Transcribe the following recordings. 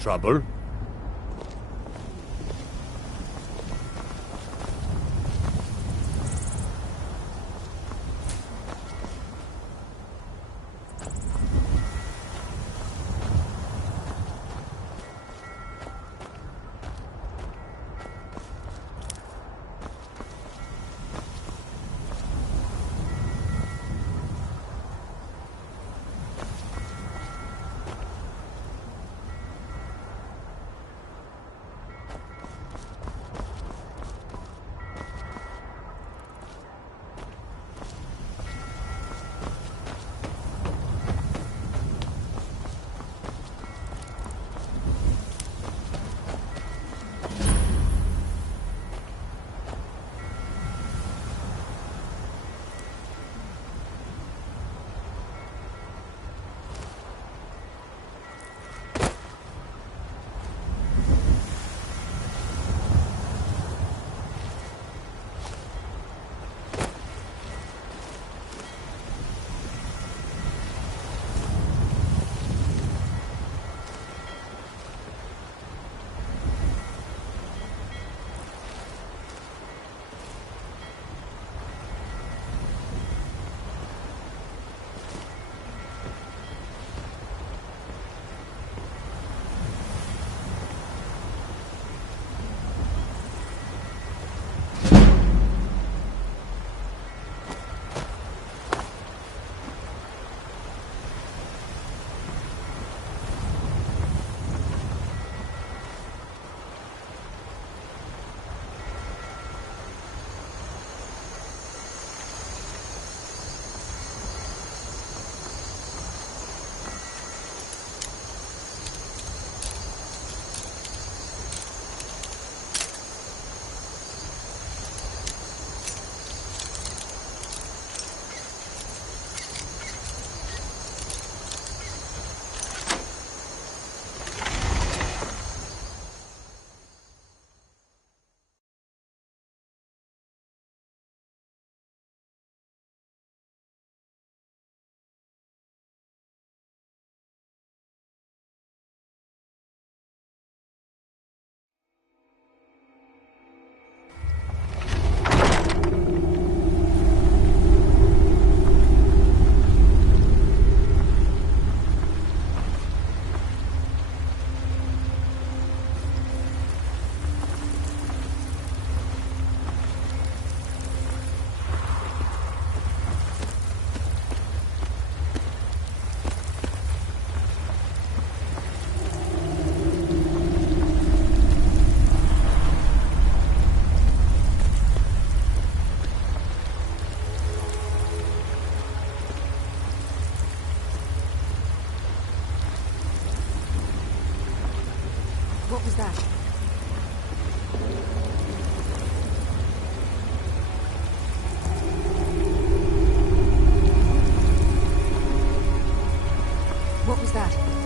Trouble? What was that? What was that?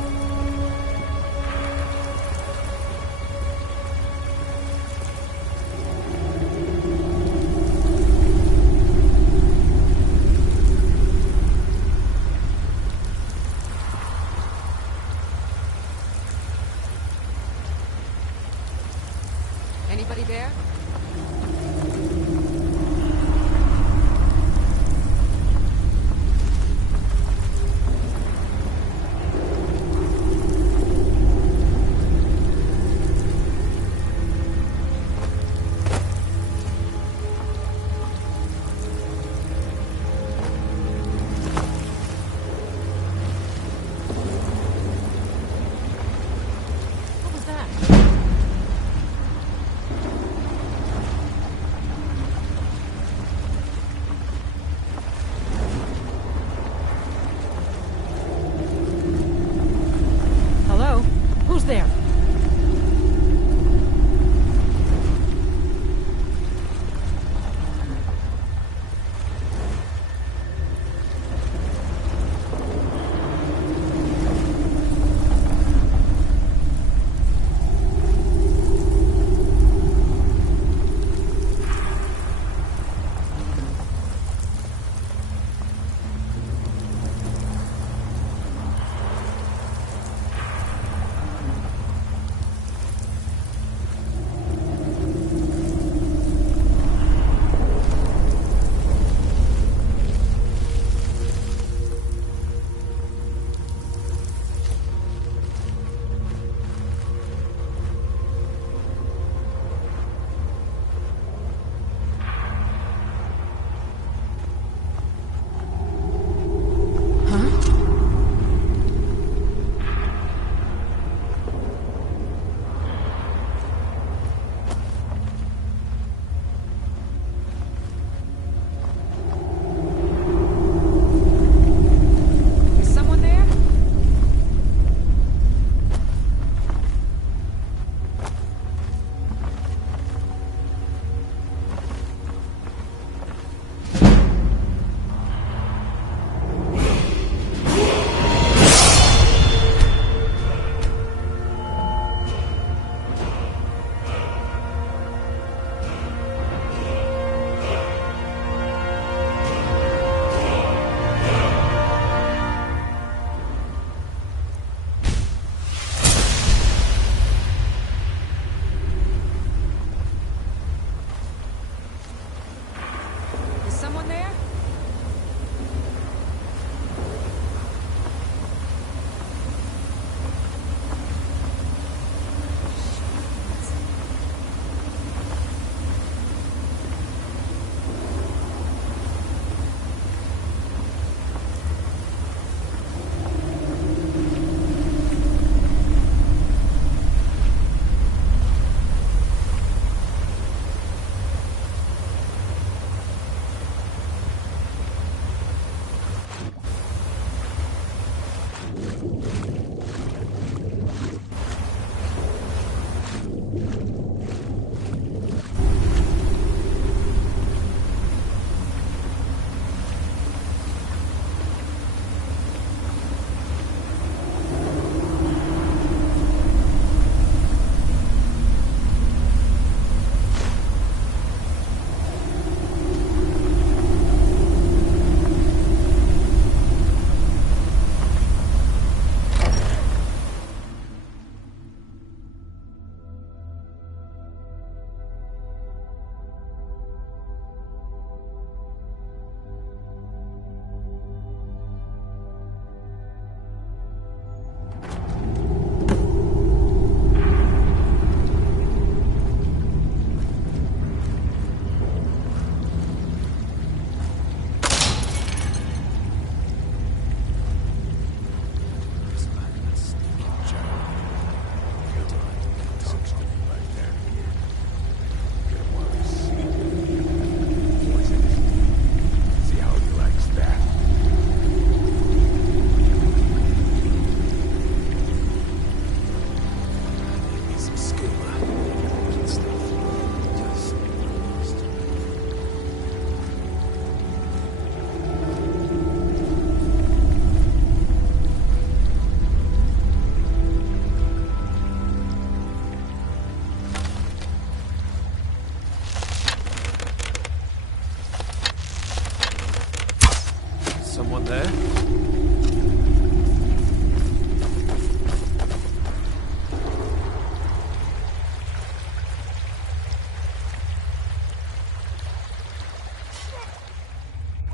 someone there?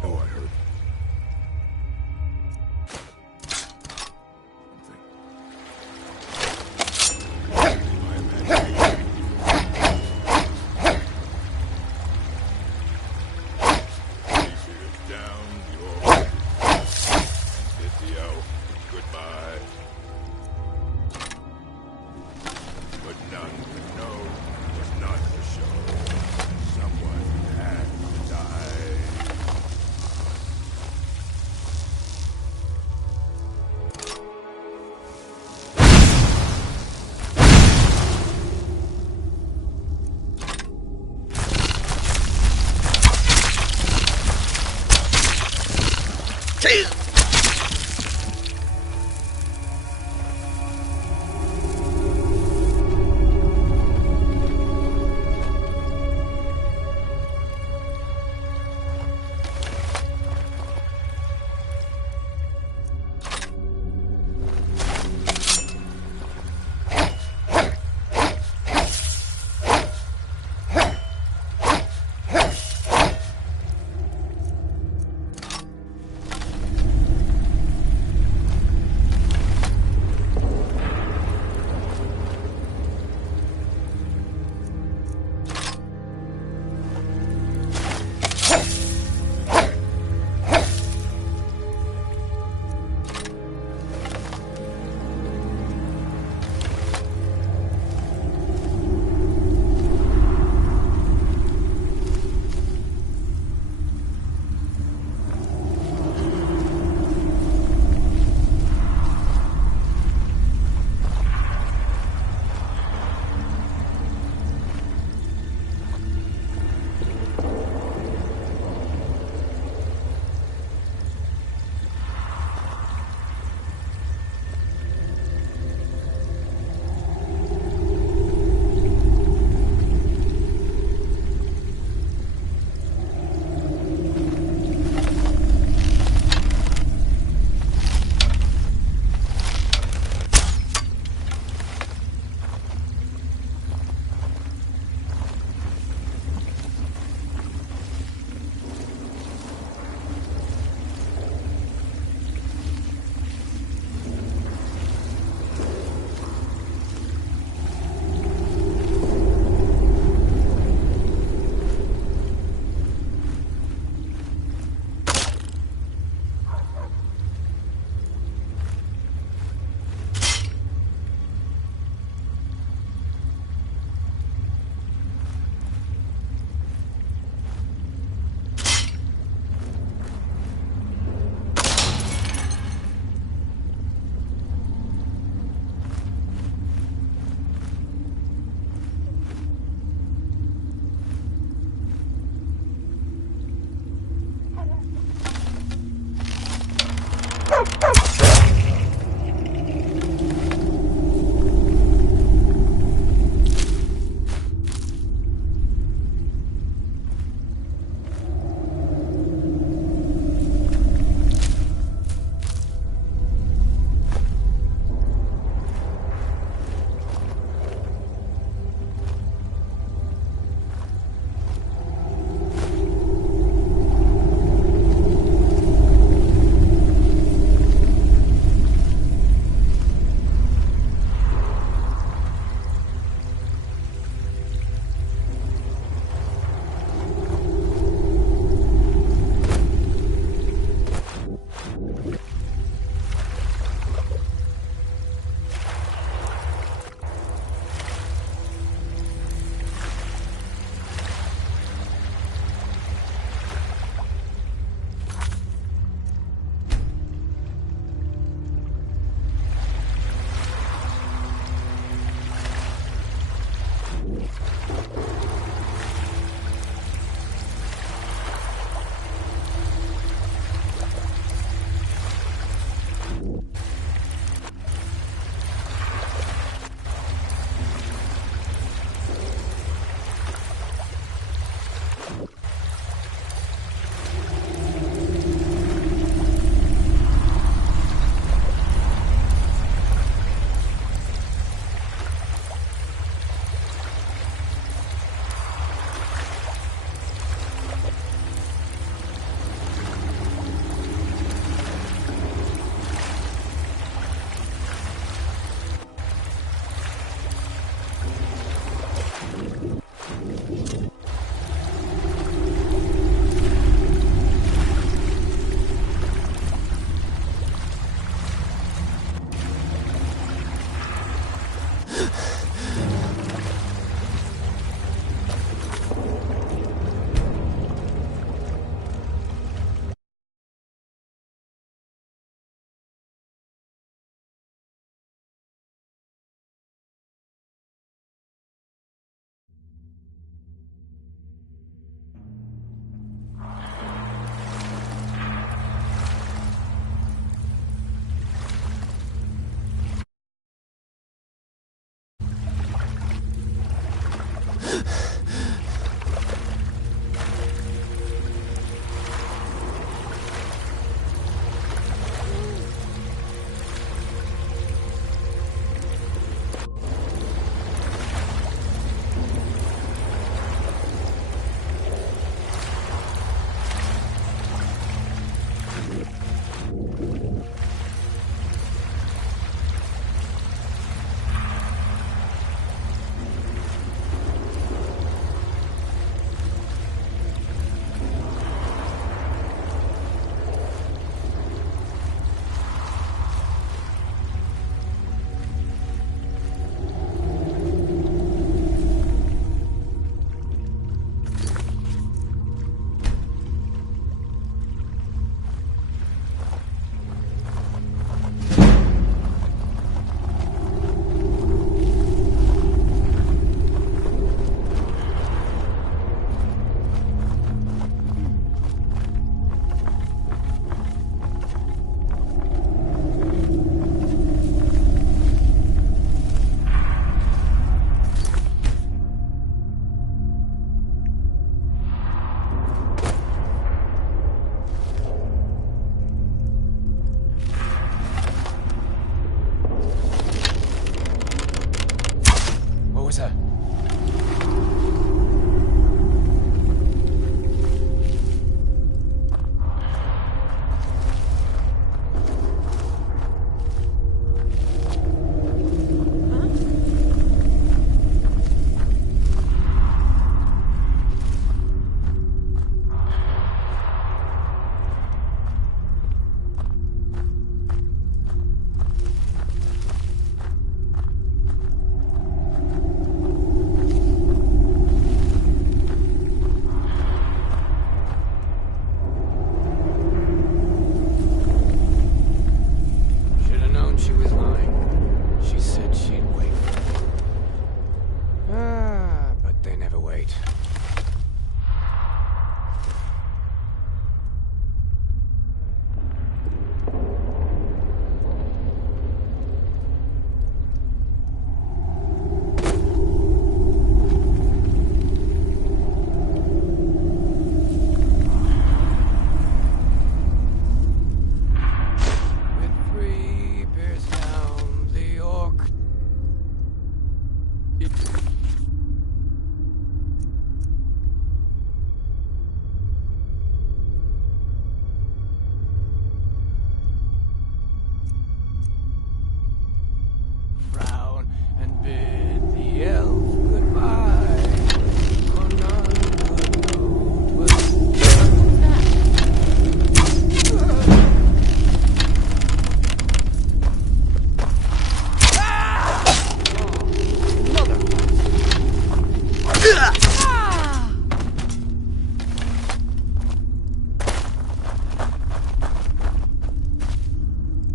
Oh, I heard.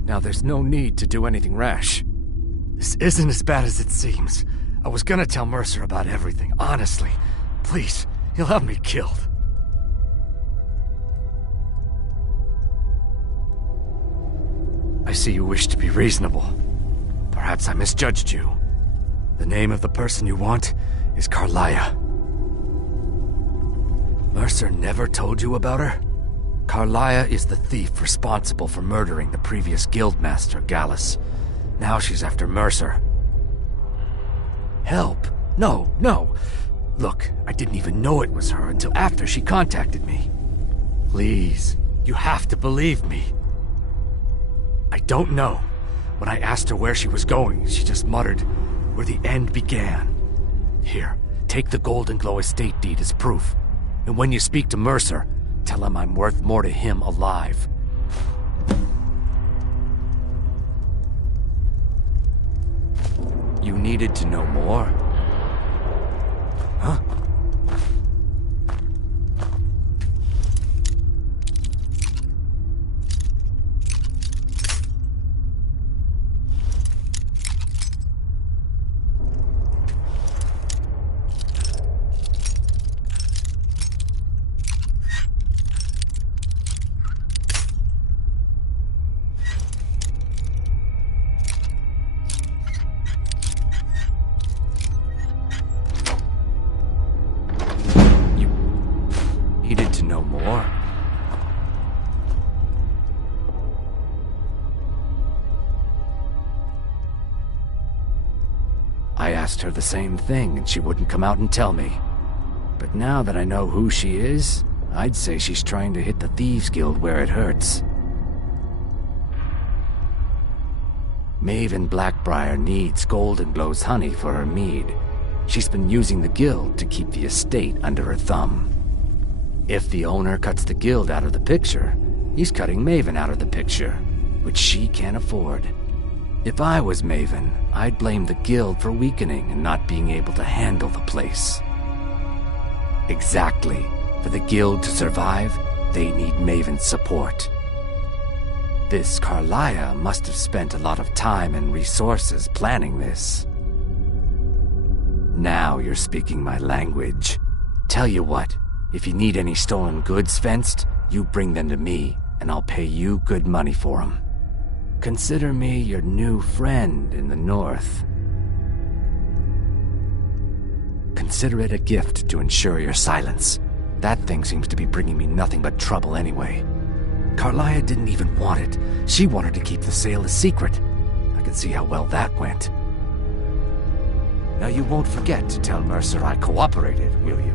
Now there's no need to do anything rash. This isn't as bad as it seems. I was gonna tell Mercer about everything, honestly. Please, he'll have me killed. I see you wish to be reasonable. Perhaps I misjudged you. The name of the person you want is Carlia. Mercer never told you about her? Carlia is the thief responsible for murdering the previous guildmaster, Gallus. Now she's after Mercer. Help? No. Look, I didn't even know it was her until after she contacted me. Please, you have to believe me. I don't know. When I asked her where she was going, she just muttered, where the end began. Here, take the Golden Glow estate deed as proof. And when you speak to Mercer, tell him I'm worth more to him alive. You needed to know more? Huh? Needed to know more? I asked her the same thing and she wouldn't come out and tell me. But now that I know who she is, I'd say she's trying to hit the Thieves Guild where it hurts. Maven Blackbriar needs Golden Glow's honey for her mead. She's been using the guild to keep the estate under her thumb. If the owner cuts the guild out of the picture, he's cutting Maven out of the picture, which she can't afford. If I was Maven, I'd blame the guild for weakening and not being able to handle the place. Exactly. For the guild to survive, they need Maven's support. This Carlia must have spent a lot of time and resources planning this. Now you're speaking my language. Tell you what. If you need any stolen goods fenced, you bring them to me, and I'll pay you good money for them. Consider me your new friend in the north. Consider it a gift to ensure your silence. That thing seems to be bringing me nothing but trouble anyway. Carlia didn't even want it. She wanted to keep the sale a secret. I can see how well that went. Now you won't forget to tell Mercer I cooperated, will you?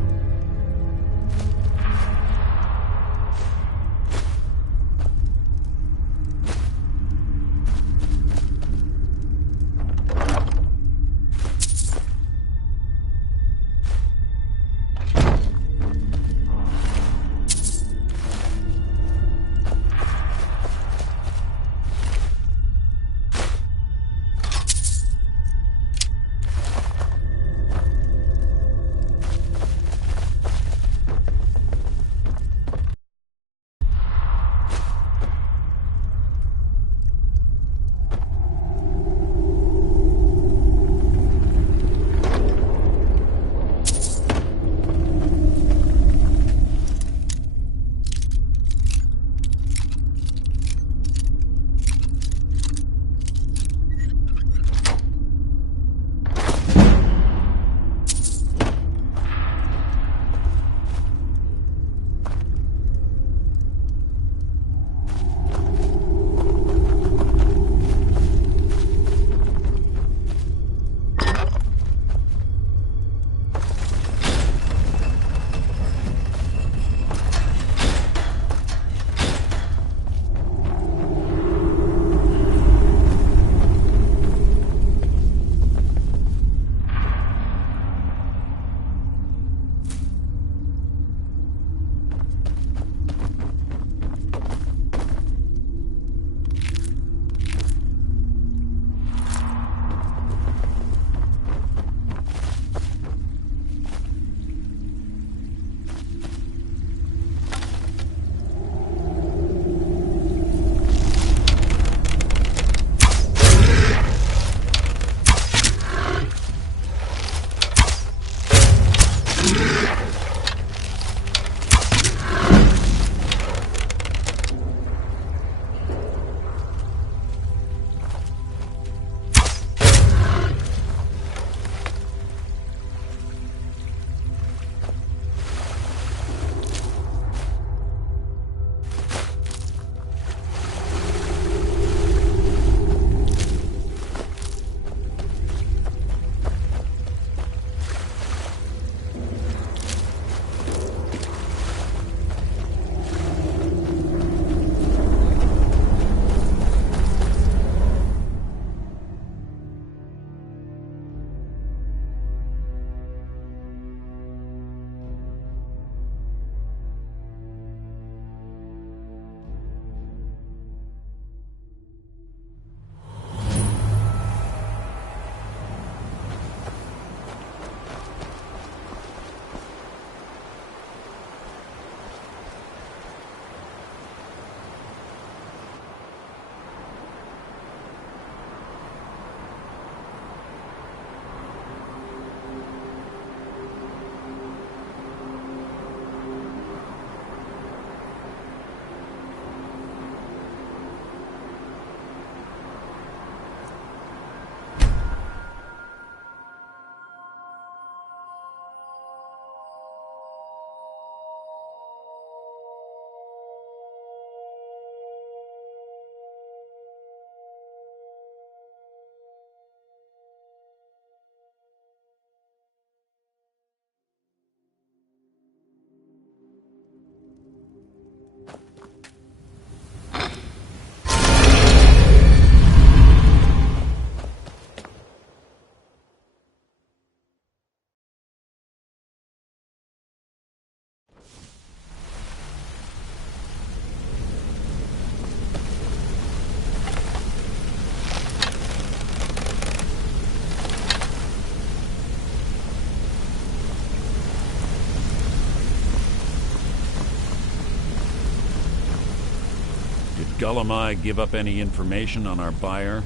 Scullamy give up any information on our buyer?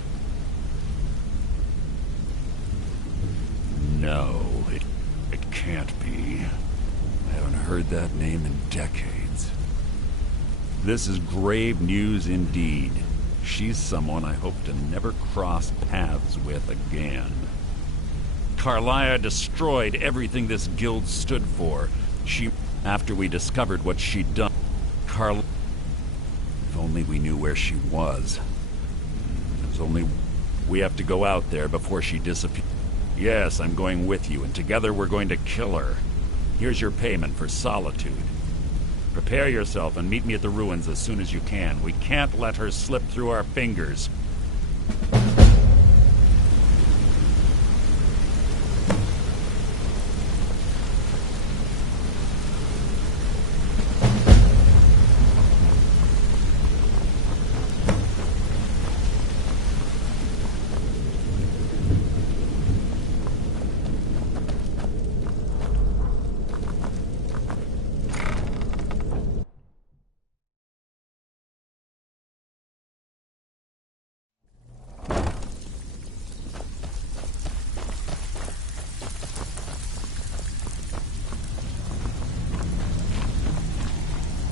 No, it can't be. I haven't heard that name in decades. This is grave news indeed. She's someone I hope to never cross paths with again. Carlia destroyed everything this guild stood for. After we discovered what she'd done, if only we knew where she was. We have to go out there before she disappears. Yes, I'm going with you, and together we're going to kill her. Here's your payment for solitude. Prepare yourself and meet me at the ruins as soon as you can. We can't let her slip through our fingers.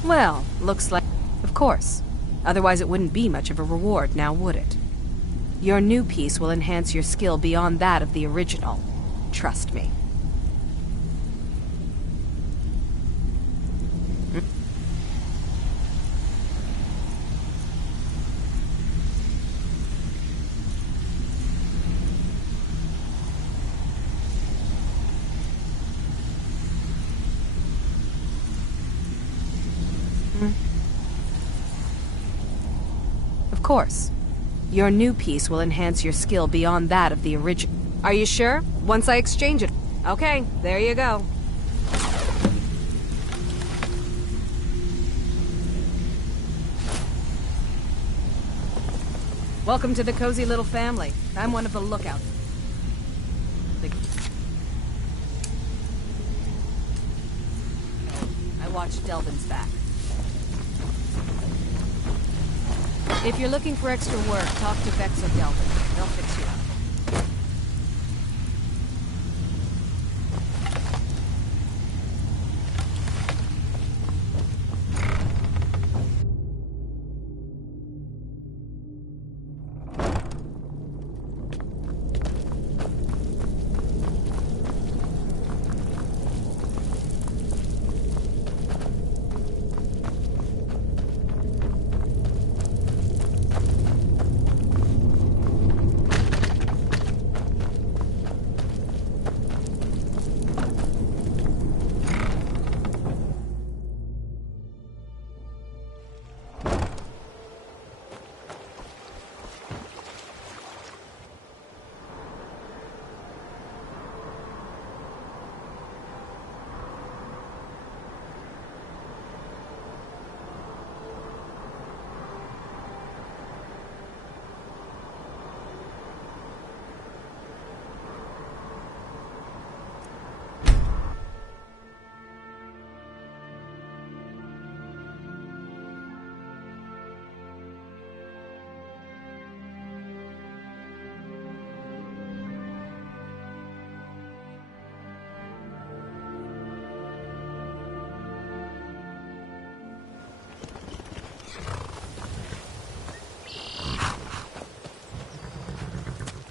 Well, looks like... Of course. Otherwise it wouldn't be much of a reward, now would it? Your new piece will enhance your skill beyond that of the original. Trust me. Of course. Your new piece will enhance your skill beyond that of the original. Are you sure? Once I exchange it... Okay, there you go. Welcome to the cozy little family. I'm one of the lookouts. I watched Delvin's back. If you're looking for extra work, talk to Vex or Delvin. They'll fix you up.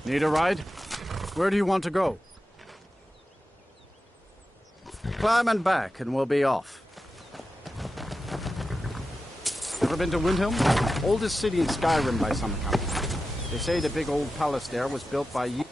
Need a ride? Where do you want to go? Climb and back, and we'll be off. Ever been to Windhelm? Oldest city in Skyrim by some account. They say the big old palace there was built by you.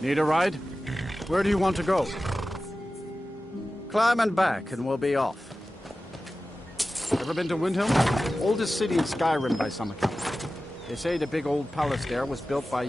Need a ride? Where do you want to go? Climb and back, and we'll be off. Ever been to Windhelm? Oldest city in Skyrim by some account. They say the big old palace there was built by...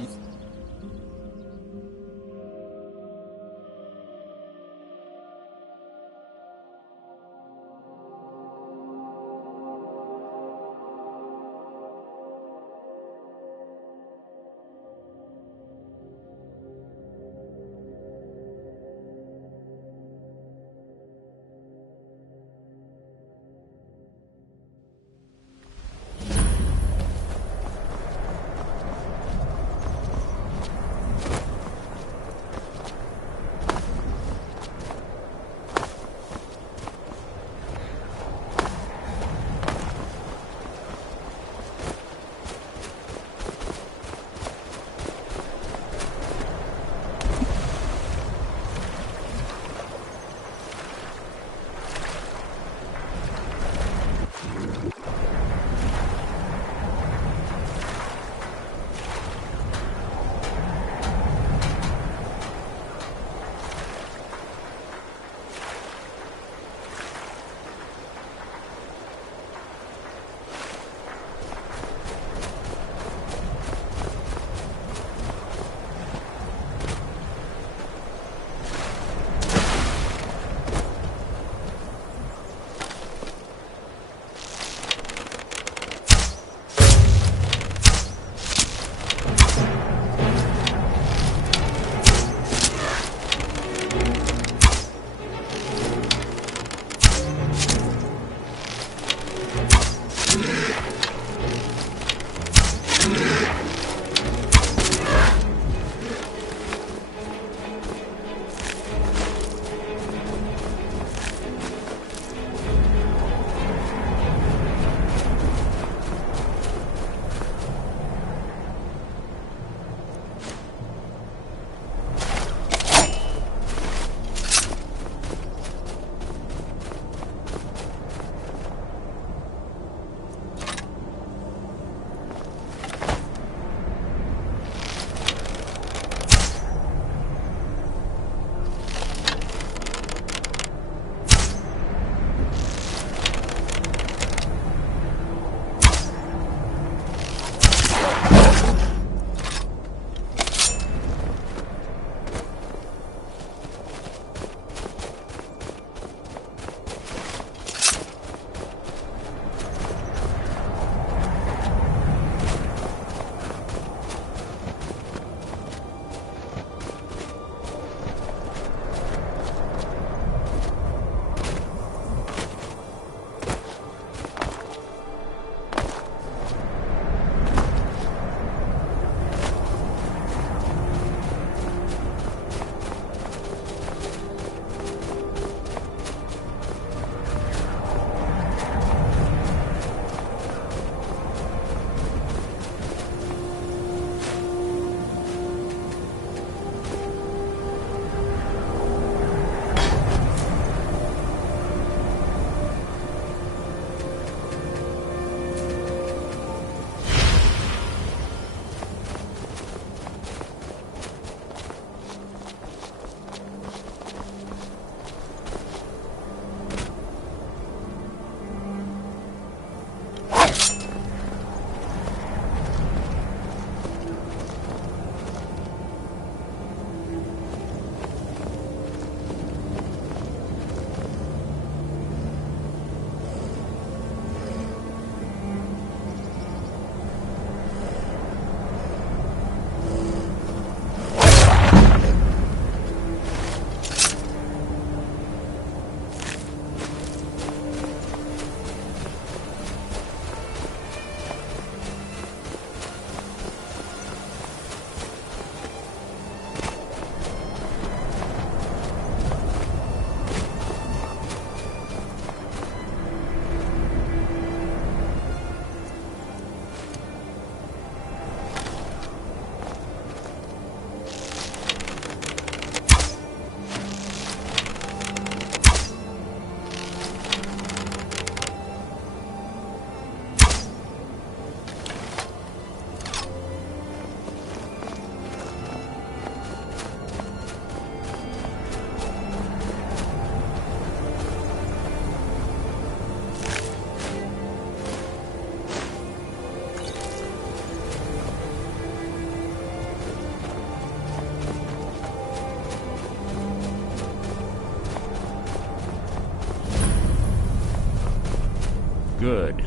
Good.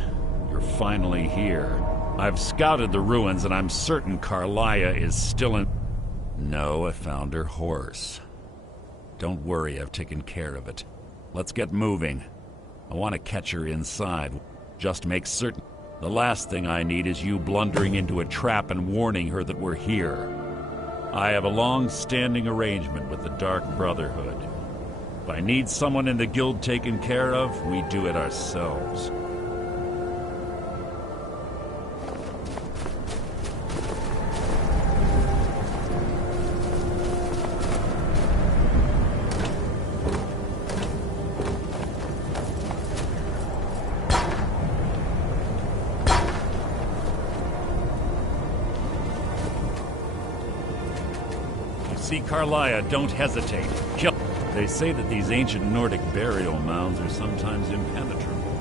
You're finally here. I've scouted the ruins and I'm certain Carlia is still in... No, I found her horse. Don't worry, I've taken care of it. Let's get moving. I want to catch her inside. Just make certain... The last thing I need is you blundering into a trap and warning her that we're here. I have a long-standing arrangement with the Dark Brotherhood. If I need someone in the guild taken care of, we do it ourselves. See Carlia, don't hesitate. Kill. They say that these ancient Nordic burial mounds are sometimes impenetrable.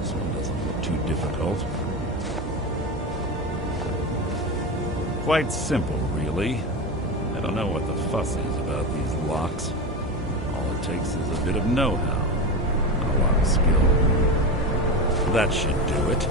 This one doesn't look too difficult. Quite simple, really. I don't know what the fuss is about these locks. All it takes is a bit of know-how, a lot of skill. That should do it.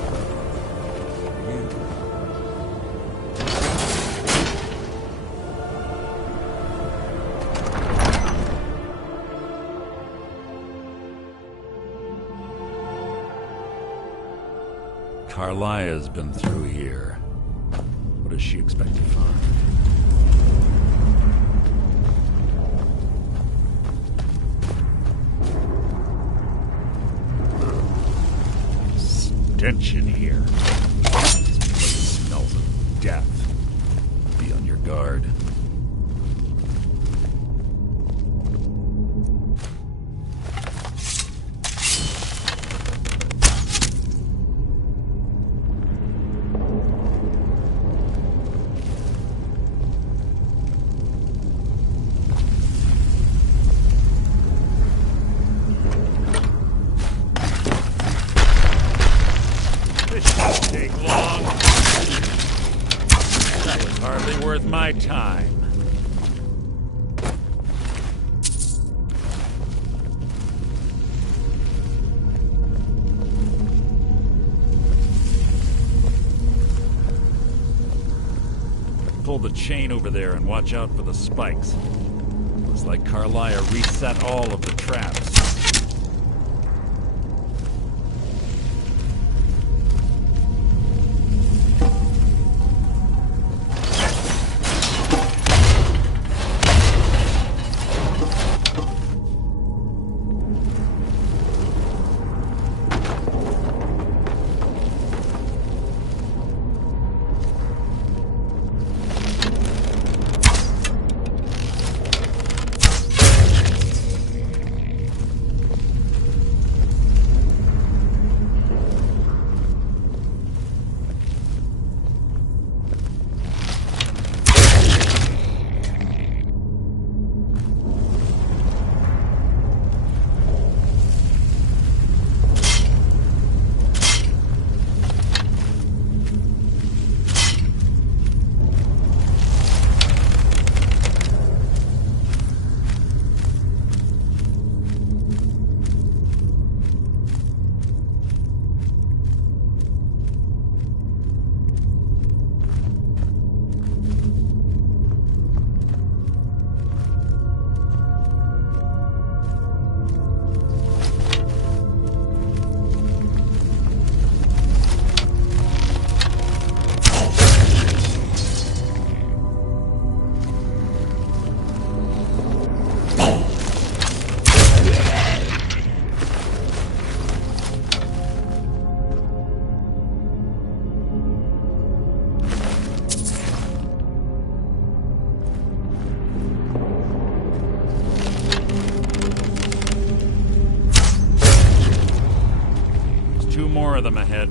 Carlia's been through here. What does she expect to find? Stench in here. This place smells of death. Be on your guard. My time. Pull the chain over there and watch out for the spikes. Looks like Carlia reset all of the traps. Two more of them ahead.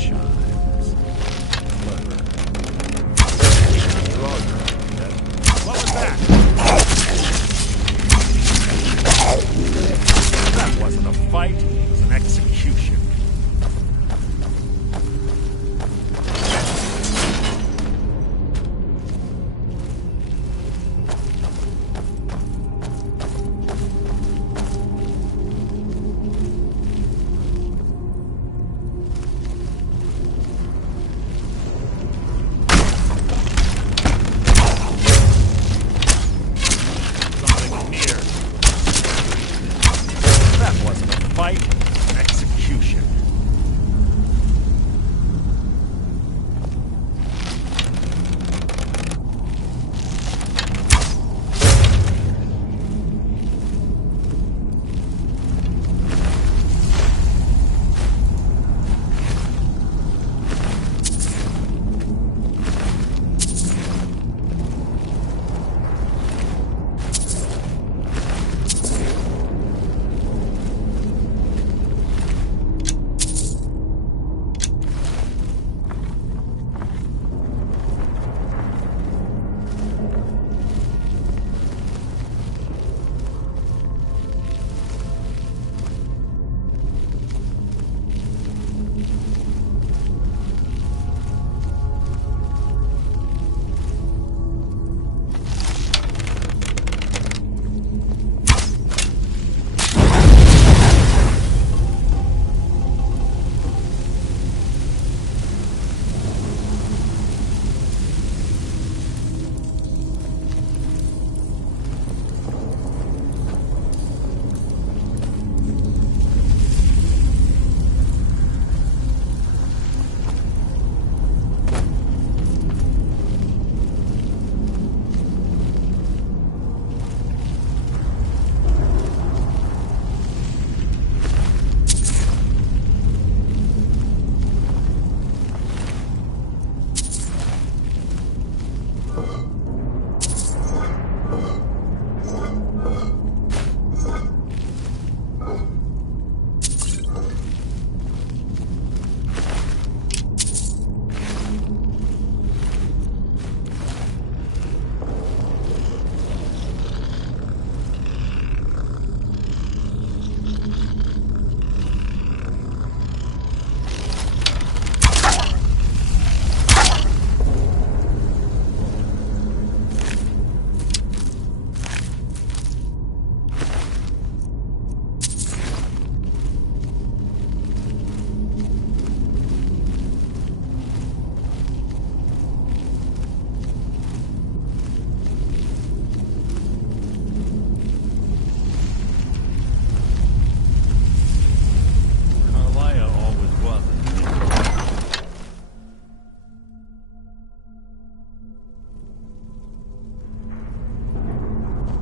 chimes. Clever. What was that? That wasn't a fight, it was an execution. Fight, execution.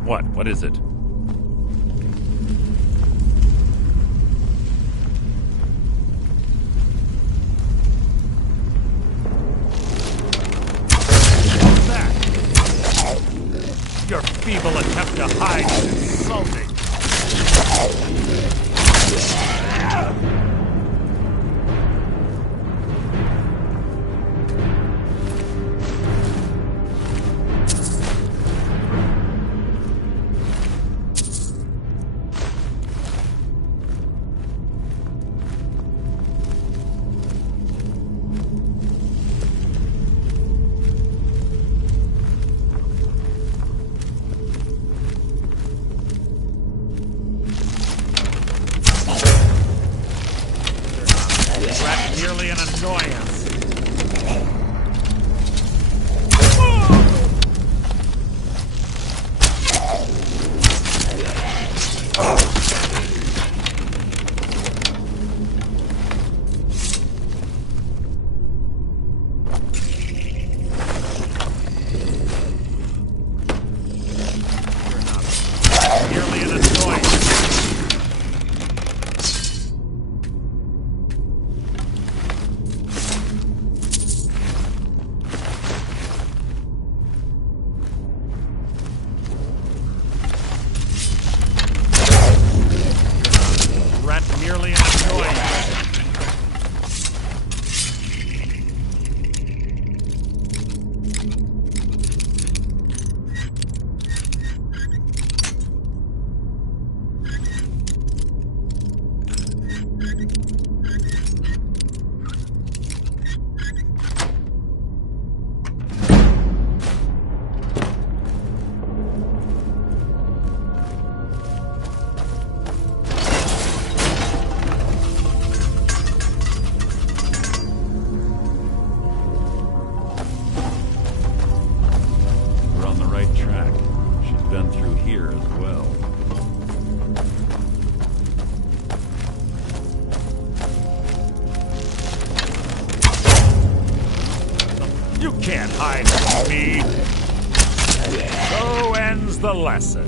What? What is it? What's that? Your feeble attempt to hide is insulting. Merely an annoyance. Merely an annoyance. can't hide from me. So ends the lesson.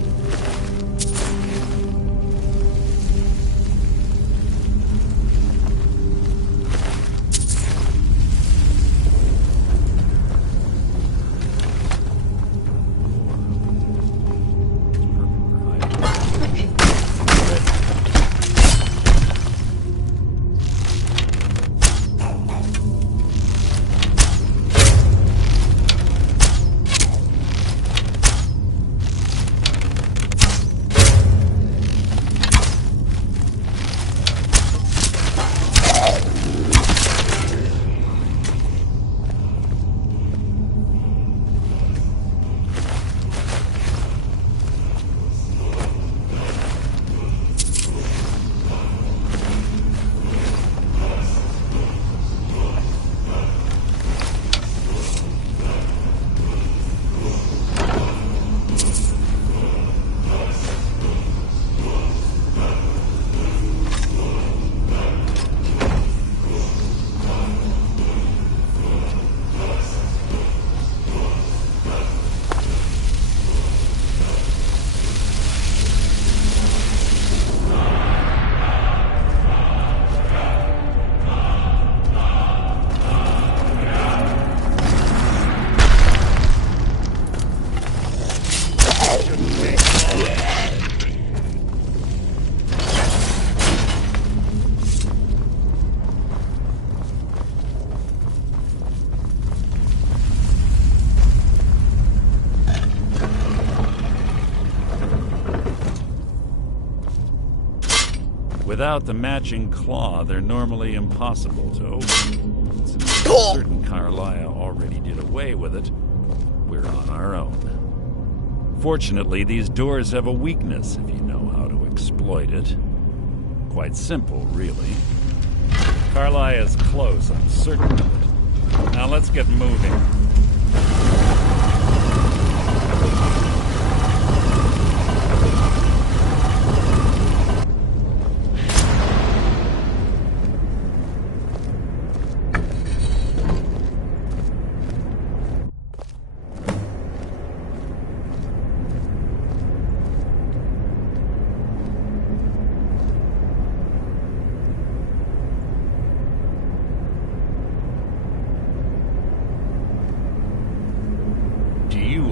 Without the matching claw, they're normally impossible to open. Since I'm certain Carlia already did away with it, we're on our own. Fortunately, these doors have a weakness if you know how to exploit it. Quite simple, really. Carlia is close, I'm certain of it. Now let's get moving.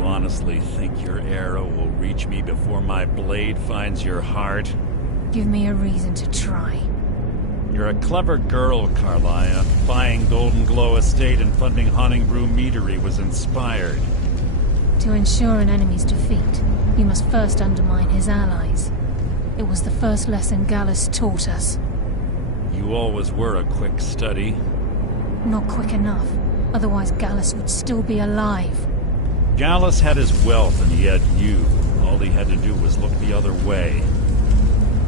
Honestly think your arrow will reach me before my blade finds your heart? Give me a reason to try. You're a clever girl, Carlia. Buying Golden Glow Estate and funding Haunting Brew Meadery was inspired. To ensure an enemy's defeat, you must first undermine his allies. It was the first lesson Gallus taught us. You always were a quick study. Not quick enough. Otherwise Gallus would still be alive. Gallus had his wealth and he had you. All he had to do was look the other way.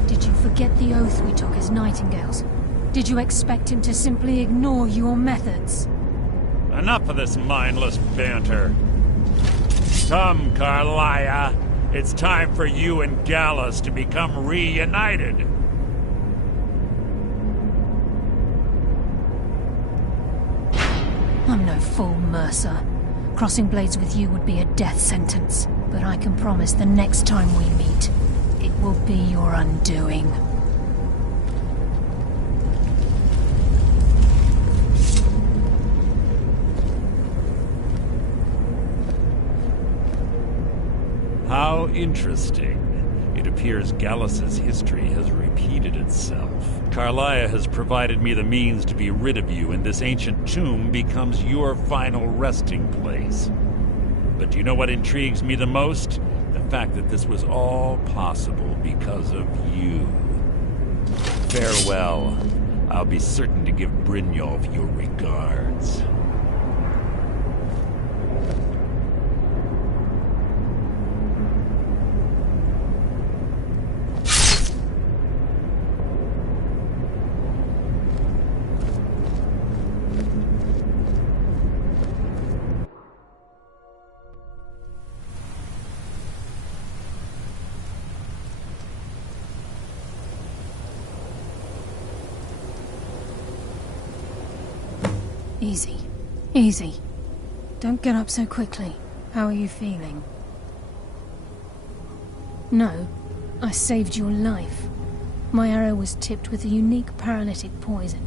Did you forget the oath we took as Nightingales? Did you expect him to simply ignore your methods? Enough of this mindless banter. Come, Carlia. It's time for you and Gallus to become reunited. I'm no fool, Mercer. Crossing blades with you would be a death sentence, but I can promise the next time we meet, it will be your undoing. How interesting. It appears Gallus's history has repeated itself. Carlia has provided me the means to be rid of you, and this ancient tomb becomes your final resting place. But do you know what intrigues me the most? The fact that this was all possible because of you. Farewell. I'll be certain to give Brynjolf your regards. Easy. Easy. Don't get up so quickly. How are you feeling? No, I saved your life. My arrow was tipped with a unique paralytic poison.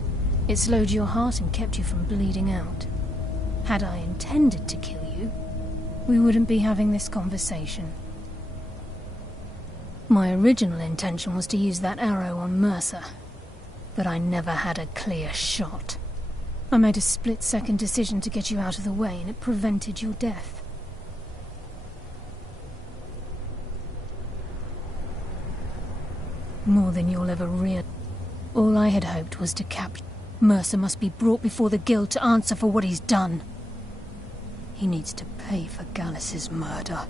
It slowed your heart and kept you from bleeding out. Had I intended to kill you, we wouldn't be having this conversation. My original intention was to use that arrow on Mercer, but I never had a clear shot. I made a split-second decision to get you out of the way, and it prevented your death. More than you'll ever realize. All I had hoped was to capture. Mercer must be brought before the Guild to answer for what he's done. He needs to pay for Gallus's murder.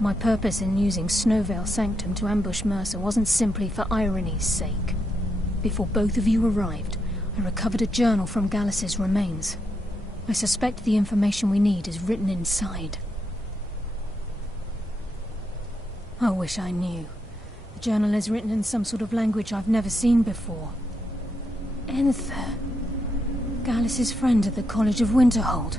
My purpose in using Snowvale Sanctum to ambush Mercer wasn't simply for irony's sake. Before both of you arrived, I recovered a journal from Gallus's remains. I suspect the information we need is written inside. I wish I knew. The journal is written in some sort of language I've never seen before. Enther. Gallus's friend at the College of Winterhold.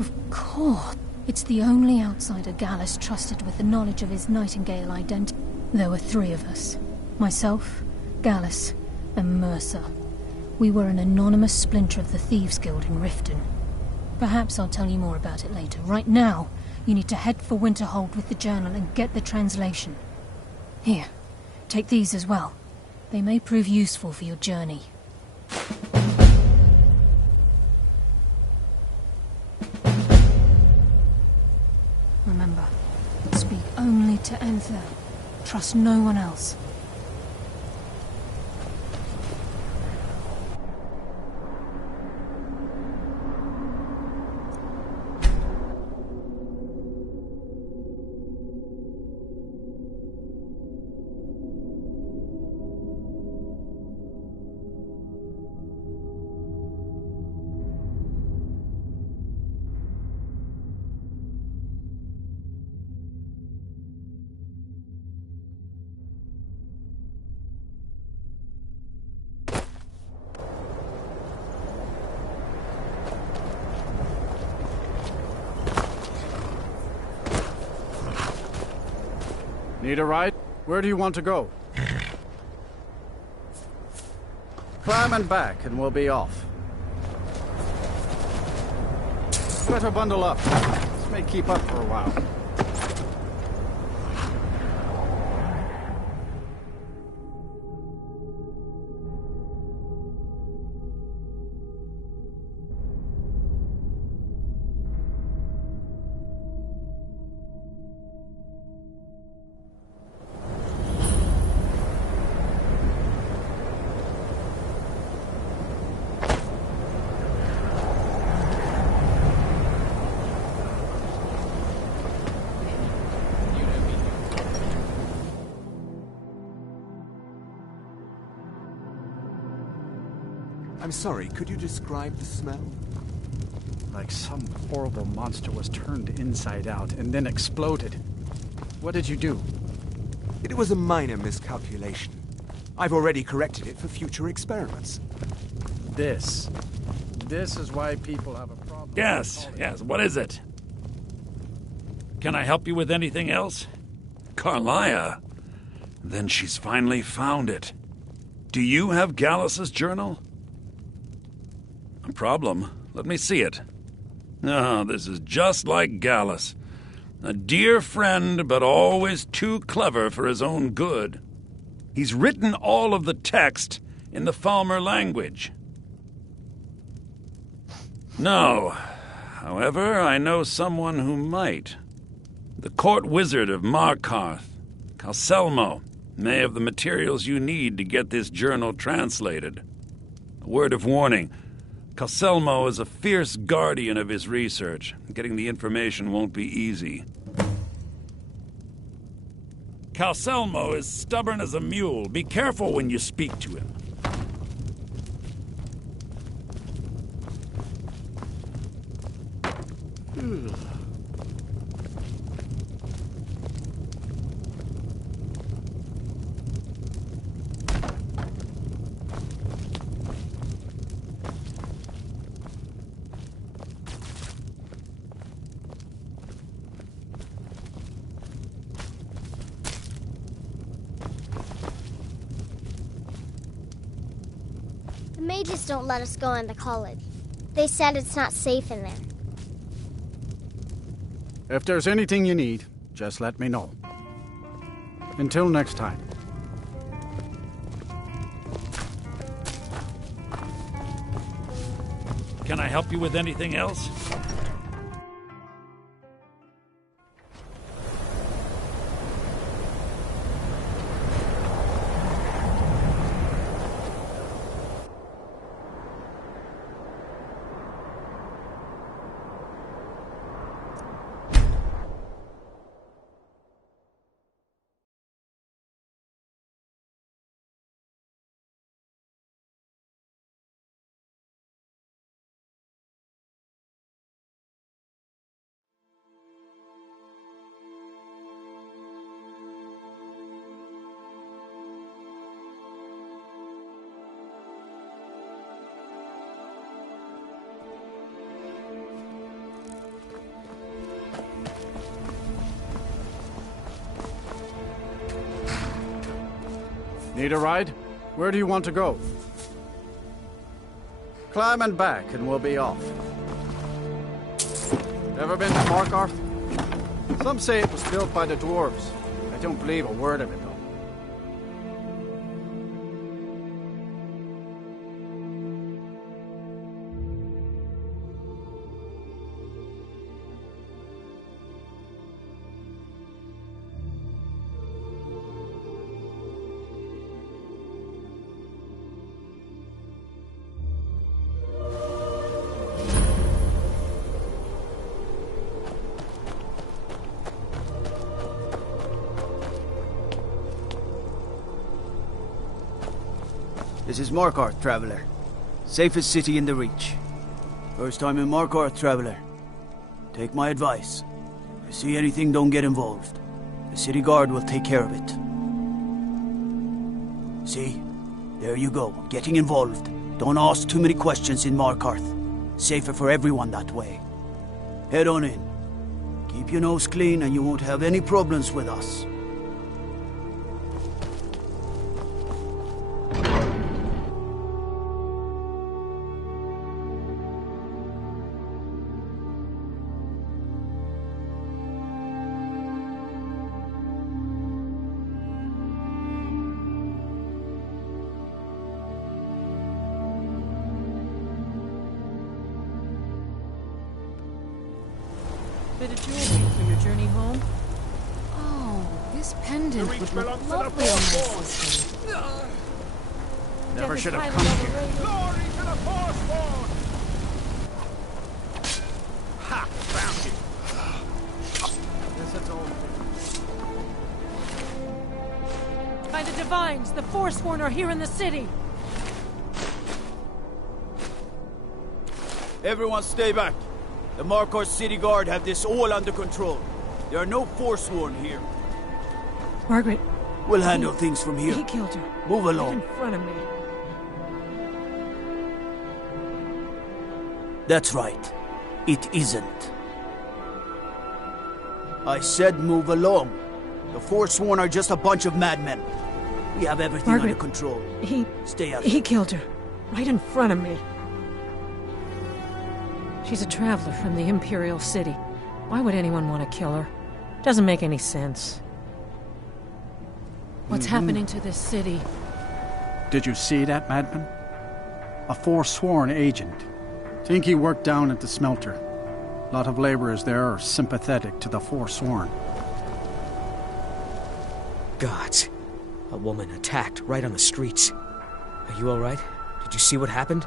Of course. It's the only outsider Gallus trusted with the knowledge of his Nightingale identity. There were 3 of us. Myself, Gallus, and Mercer. We were an anonymous splinter of the Thieves Guild in Riften. Perhaps I'll tell you more about it later. Right now, you need to head for Winterhold with the journal and get the translation. Here, take these as well. They may prove useful for your journey. Remember, speak only to Enther. Trust no one else. Need a ride? Where do you want to go? Climb and back, and we'll be off. Better bundle up. This may keep up for a while. I'm sorry, could you describe the smell? Like some horrible monster was turned inside out and then exploded. What did you do? It was a minor miscalculation. I've already corrected it for future experiments. This is why people have a problem. Yes, what is it? Can I help you with anything else? Carlia? Then she's finally found it. Do you have Gallus's journal? A problem? Let me see it. Oh, this is just like Gallus. A dear friend, but always too clever for his own good. He's written all of the text in the Falmer language. No. However, I know someone who might. The court wizard of Markarth, Calselmo, may have the materials you need to get this journal translated. A word of warning. Calselmo is a fierce guardian of his research. Getting the information won't be easy. Calselmo is stubborn as a mule. Be careful when you speak to him. The mages don't let us go in the college. They said it's not safe in there. If there's anything you need, just let me know. Until next time. Can I help you with anything else? Need a ride? Where do you want to go? Climb and back and we'll be off. Ever been to Markarth? Some say it was built by the dwarves. I don't believe a word of it, though. This is Markarth, Traveler. Safest city in the Reach. First time in Markarth, Traveler. Take my advice. If you see anything, don't get involved. The city guard will take care of it. See? There you go, getting involved. Don't ask too many questions in Markarth. Safer for everyone that way. Head on in. Keep your nose clean and you won't have any problems with us. Bit of jewelry for your journey home? Oh, this pendant would look lovely on my system. Never should have come here. Glory to the Forsworn! Ha! Found you! Guess that's all. By the Divines, the Forsworn are here in the city. Everyone stay back. The Markarth City Guard have this all under control. There are no Forsworn here. Margaret. We'll handle things from here. He killed her. Move Right along. in front of me. That's right. It isn't. I said move along. The Forsworn are just a bunch of madmen. We have everything Margaret, under control. Stay out. He killed her. Right in front of me. She's a traveler from the Imperial City. Why would anyone want to kill her? Doesn't make any sense. What's happening to this city? Did you see that, madman? A Forsworn agent. Think he worked down at the smelter. A lot of laborers there are sympathetic to the Forsworn. Gods. A woman attacked right on the streets. Are you alright? Did you see what happened?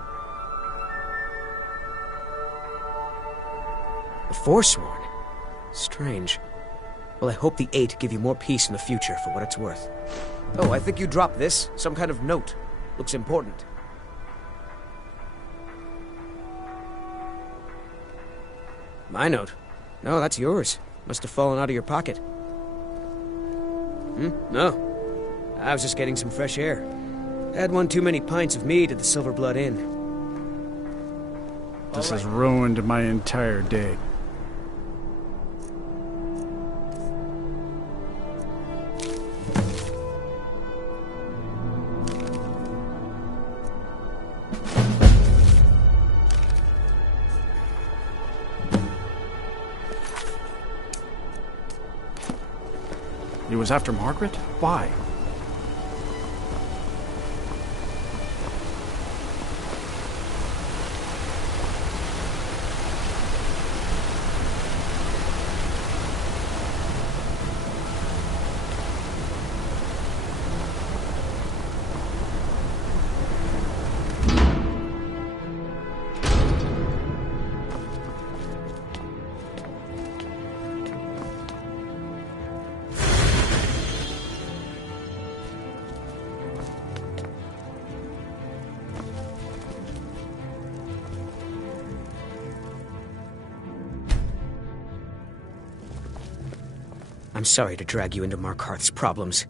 The Forsworn? Strange. Well, I hope the Eight give you more peace in the future, for what it's worth. Oh, I think you dropped this. Some kind of note. Looks important. My note? No, that's yours. Must have fallen out of your pocket. No. I was just getting some fresh air. Had one too many pints of mead at the Silver Blood Inn. This has ruined my entire day. He was after Margaret? Why? I'm sorry to drag you into Markarth's problems.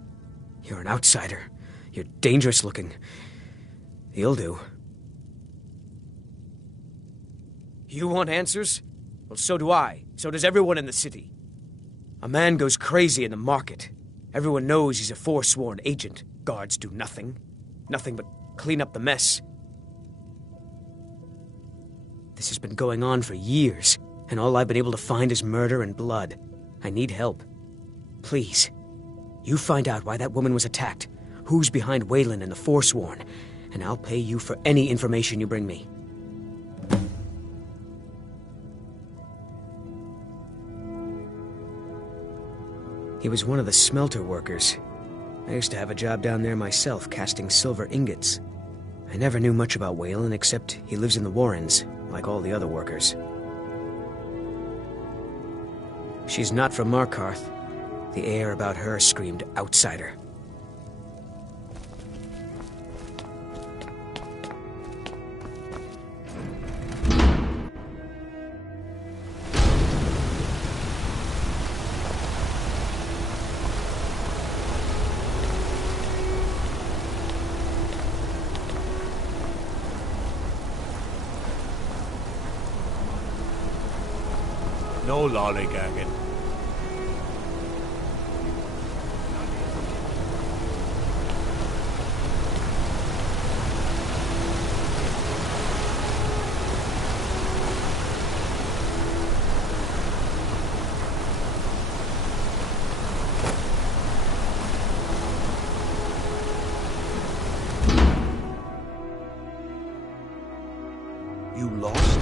You're an outsider. You're dangerous looking. You'll do. You want answers? Well, so do I. So does everyone in the city. A man goes crazy in the market. Everyone knows he's a forsworn agent. Guards do nothing. Nothing but clean up the mess. This has been going on for years, and all I've been able to find is murder and blood. I need help. Please, you find out why that woman was attacked, who's behind Waylon and the Forsworn, and I'll pay you for any information you bring me. He was one of the smelter workers. I used to have a job down there myself, casting silver ingots. I never knew much about Waylon, except he lives in the Warrens, like all the other workers. She's not from Markarth. The air about her screamed outsider. No lollygagging. You lost?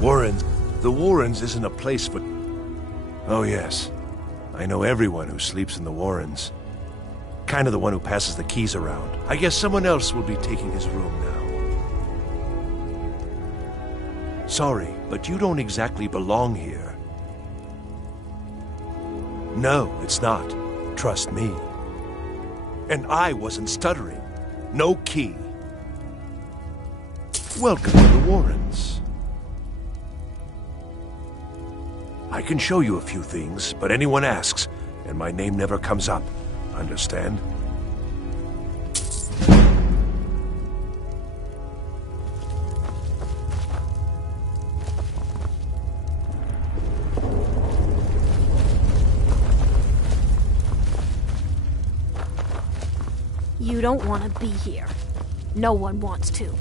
Warrens. The Warrens isn't a place for... Oh yes. I know everyone who sleeps in the Warrens. Kind of the one who passes the keys around. I guess someone else will be taking his room now. Sorry, but you don't exactly belong here. No, it's not. Trust me. And I wasn't stuttering. No key. Welcome to the Warrens. I can show you a few things, but anyone asks, and my name never comes up. Understand? You don't want to be here. No one wants to.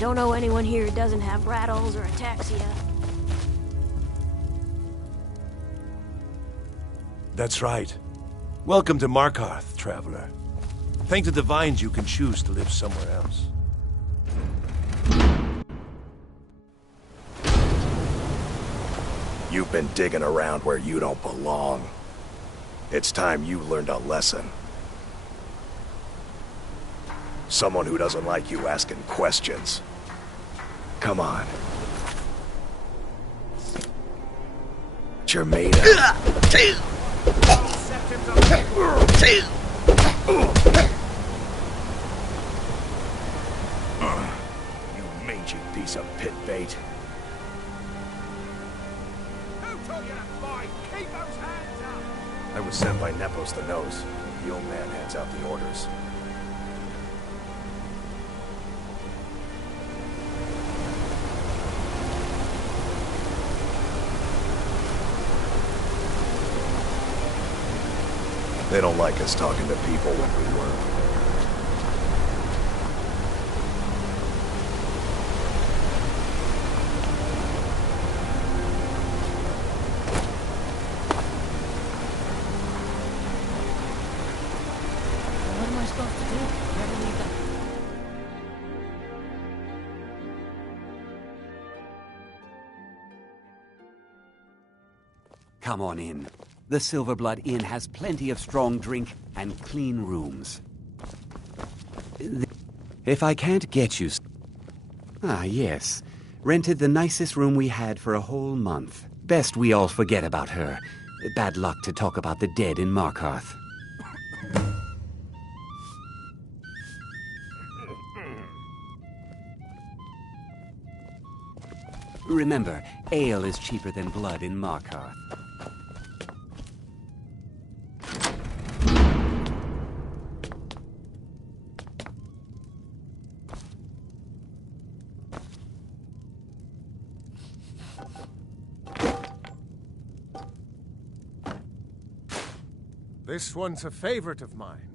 Don't know anyone here who doesn't have rattles or ataxia. That's right. Welcome to Markarth, traveler. Thank the Divines you can choose to live somewhere else. You've been digging around where you don't belong. It's time you learned a lesson. Someone who doesn't like you asking questions. Come on. You're made of. You mangy piece of pit bait. Who told you to fight? Keep those hands up! I was sent by Nepos the Nose. The old man hands out the orders. They don't like us talking to people when we work. What am I supposed to do? Never leave them. Come on in. The Silverblood Inn has plenty of strong drink and clean rooms. If I can't get you... Ah, yes. Rented the nicest room we had for a whole month. Best we all forget about her. Bad luck to talk about the dead in Markarth. Remember, ale is cheaper than blood in Markarth. This one's a favorite of mine.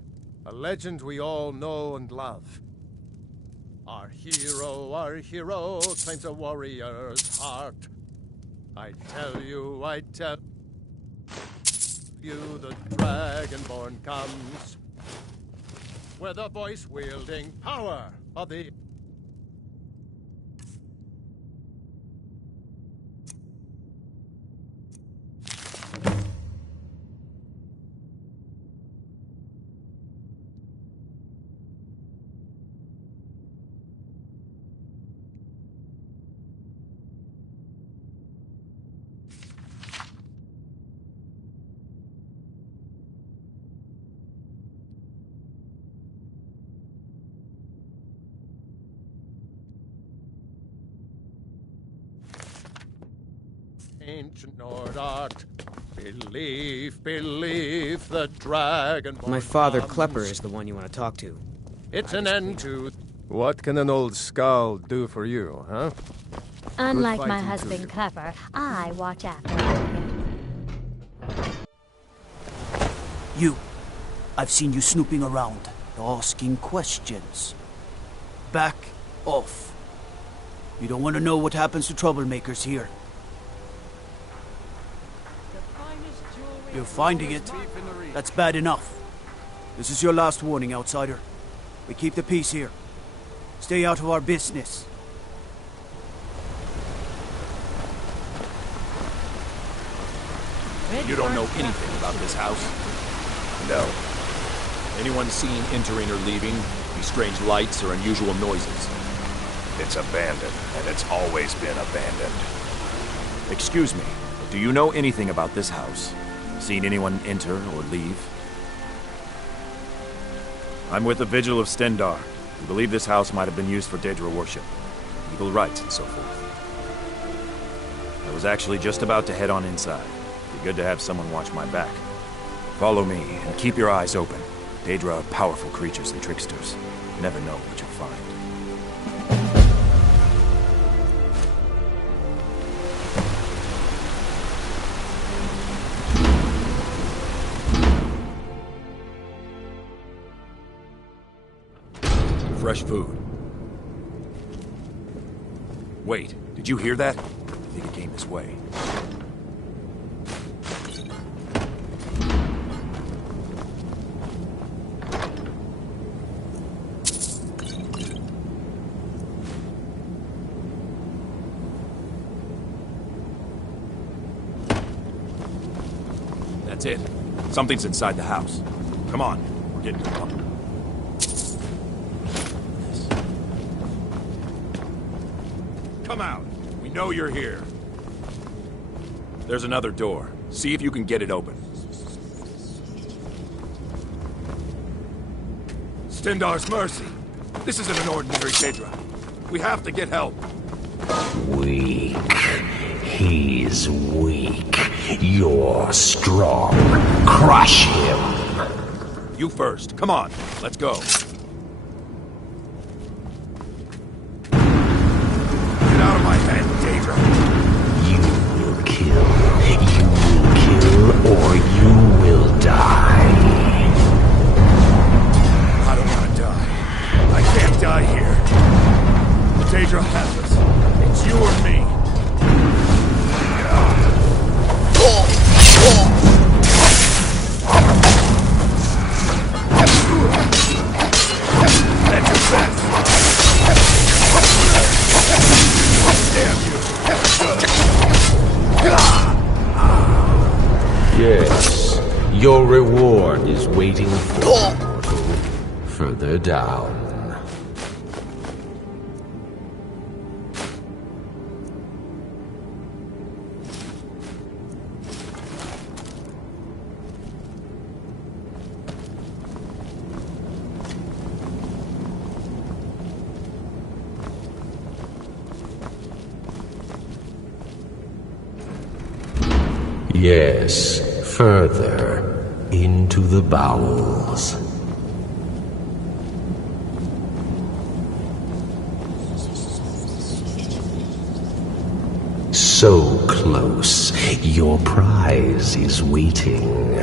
A legend we all know and love. Our hero claims a warrior's heart. I tell you, the Dragonborn comes. With the voice-wielding power of the... ancient Nord art. Believe the dragon. My father, Klepper, is the one you want to talk to. It's an end to... What can an old skull do for you, huh? Unlike my husband, Klepper, I watch after him. You. I've seen you snooping around, asking questions. Back off. You don't want to know what happens to troublemakers here. You're finding it. That's bad enough. This is your last warning, outsider. We keep the peace here. Stay out of our business. You don't know anything about this house? No. Anyone seen entering or leaving? Any strange lights or unusual noises? It's abandoned, and it's always been abandoned. Excuse me, do you know anything about this house? Seen anyone enter or leave? I'm with the Vigil of Stendar. We believe this house might have been used for Daedra worship, legal rites and so forth. I was actually just about to head on inside. Be good to have someone watch my back. Follow me, and keep your eyes open. Daedra are powerful creatures and tricksters. You never know what you'll find. Fresh food. Wait, did you hear that? I think it came this way. That's it. Something's inside the house. Come on, we're getting close. Come out. We know you're here. There's another door. See if you can get it open. Stendar's mercy. This isn't an ordinary Daedra. We have to get help. Weak. He's weak. You're strong. Crush him. You first. Come on. Let's go. Get out of my head, Daedra. You will kill. You will kill or you will die. I don't want to die. I can't die here. Daedra has us. It's you or me. That's your best. Damn you. Yes, your reward is waiting for you further down. Yes, further into the bowels. So close, your prize is waiting.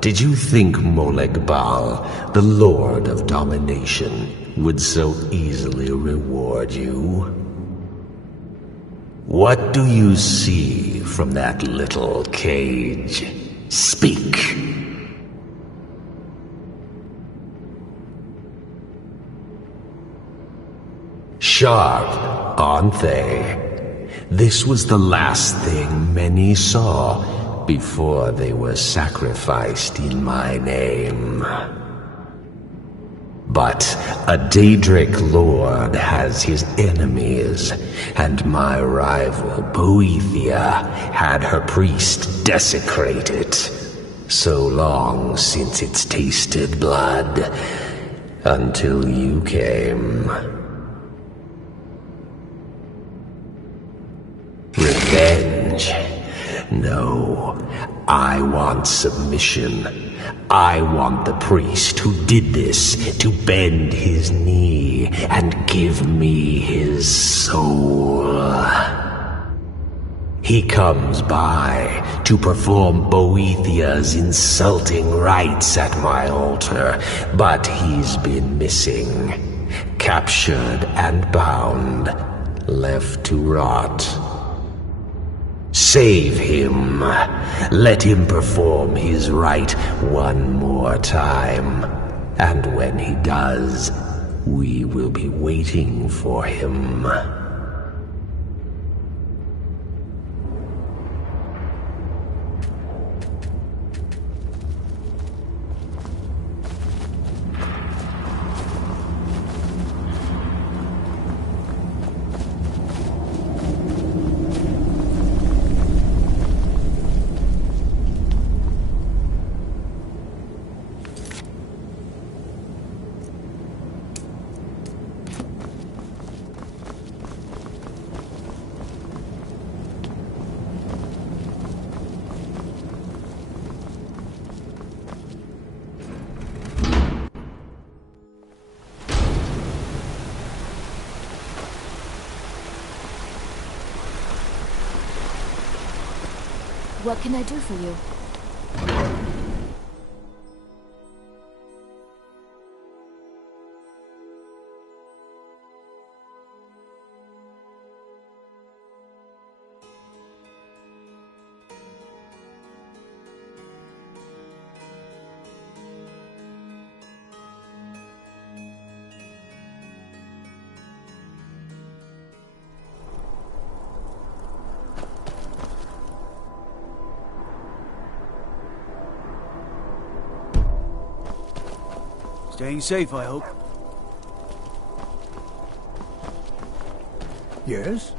Did you think Moleg Bal, the Lord of Domination, would so easily reward you? What do you see from that little cage? Speak! Sharp, aren't they? This was the last thing many saw before they were sacrificed in my name. But a Daedric lord has his enemies, and my rival Boethia had her priest desecrated. So long since it's tasted blood, until you came. Revenge. No, I want submission. I want the priest who did this to bend his knee and give me his soul. He comes by to perform Boethia's insulting rites at my altar, but he's been missing. Captured and bound, left to rot. Save him. Let him perform his rite one more time. And when he does, we will be waiting for him. What can I do for you? Staying safe, I hope. Yes?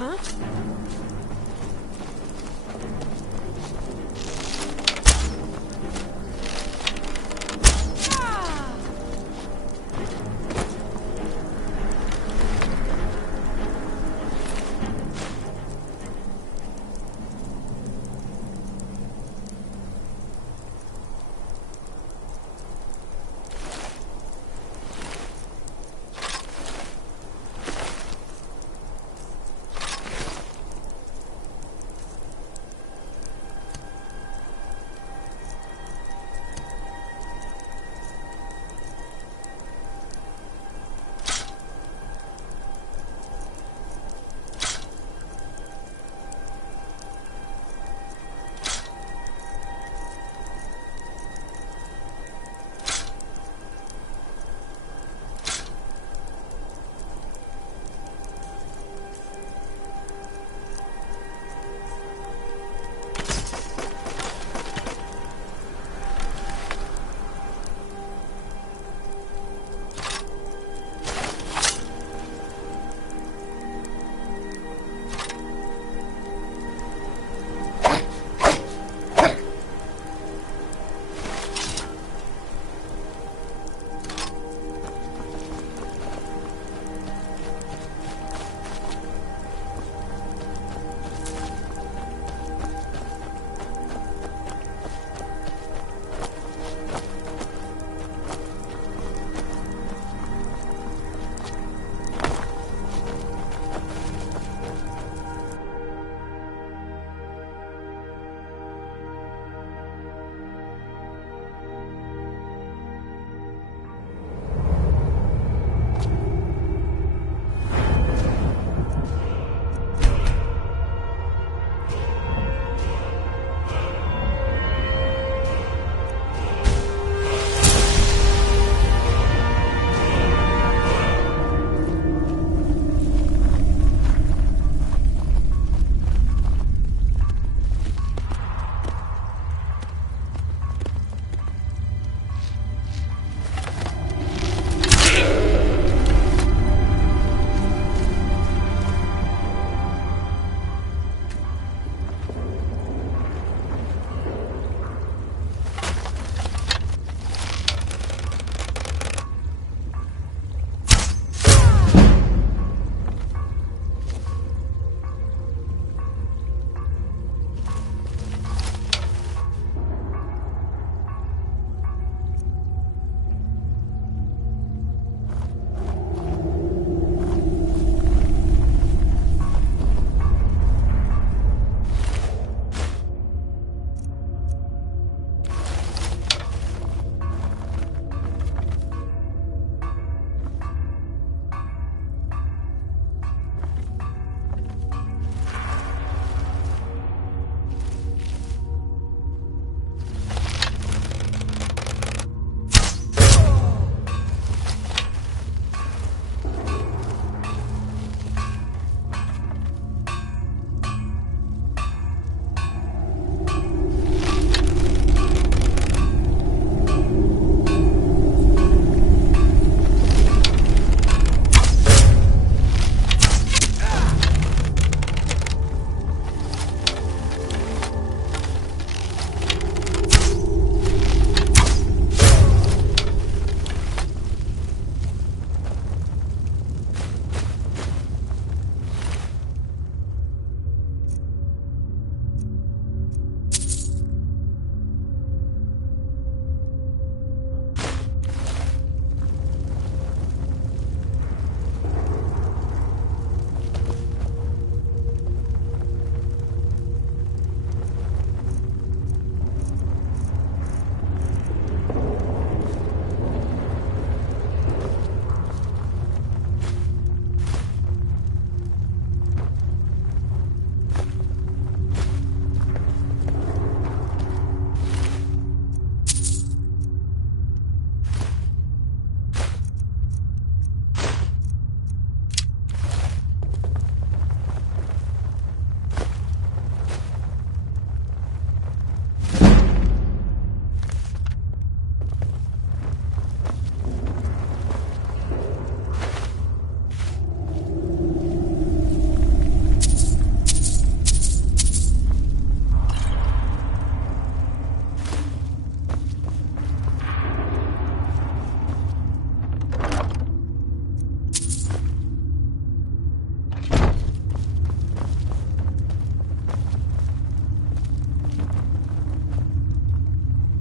Huh?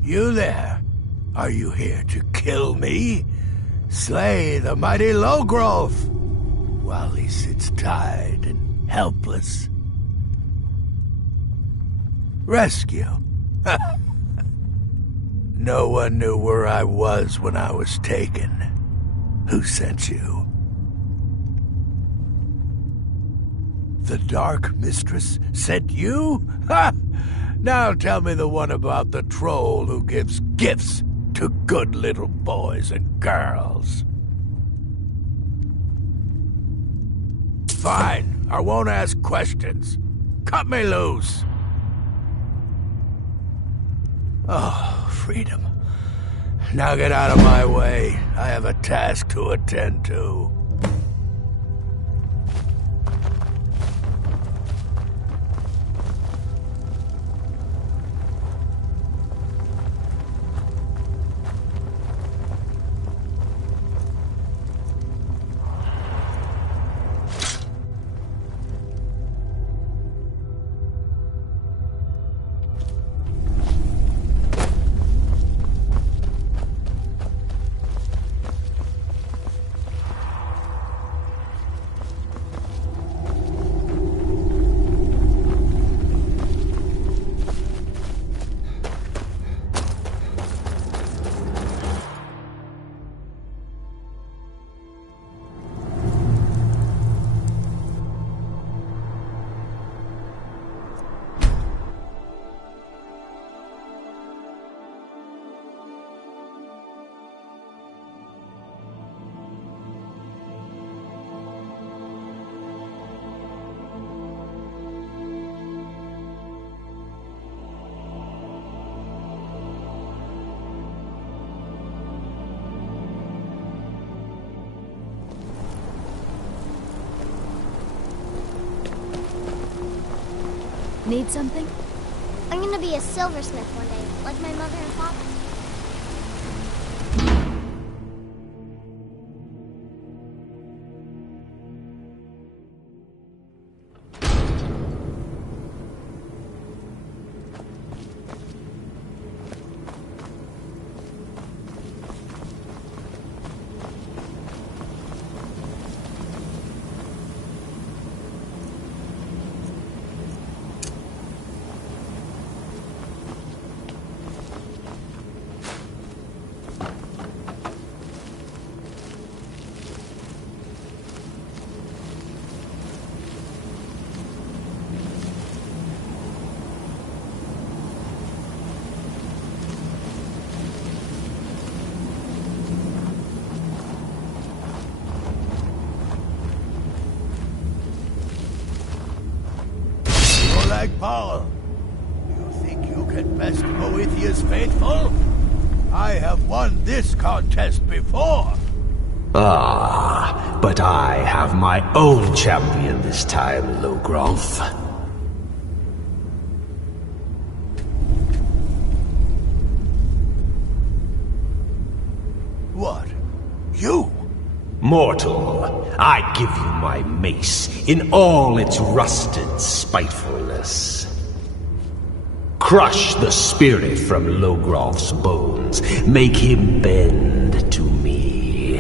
You there? Are you here to kill me? Slay the mighty Logrove, while he sits tied and helpless. Rescue? No one knew where I was when I was taken. Who sent you? The Dark Mistress sent you? Ha! Now tell me the one about the troll who gives gifts to good little boys and girls. Fine, I won't ask questions. Cut me loose. Oh, freedom. Now get out of my way. I have a task to attend to. Need something? I'm gonna be a silversmith one day, like my mother and father. Paul, you think you can best Boethiah's faithful? I have won this contest before. Ah, but I have my own champion this time, Logrove. What? You? Mortal, I give you my mace in all its rusted spitefulness. Crush the spirit from Logrove's bones. Make him bend to me.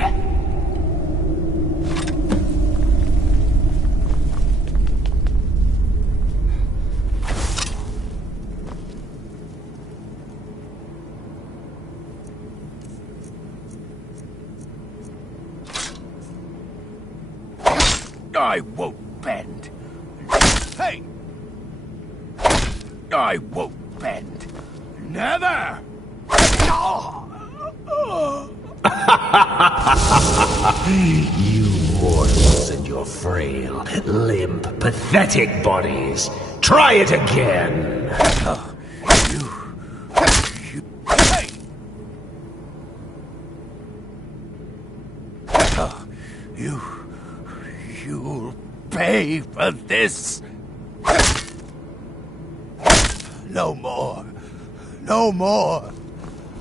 I won't bend. Hey! I won't bend. Never! You mortals and your frail, limp, pathetic bodies. Try it again! You'll pay for this. No more. No more.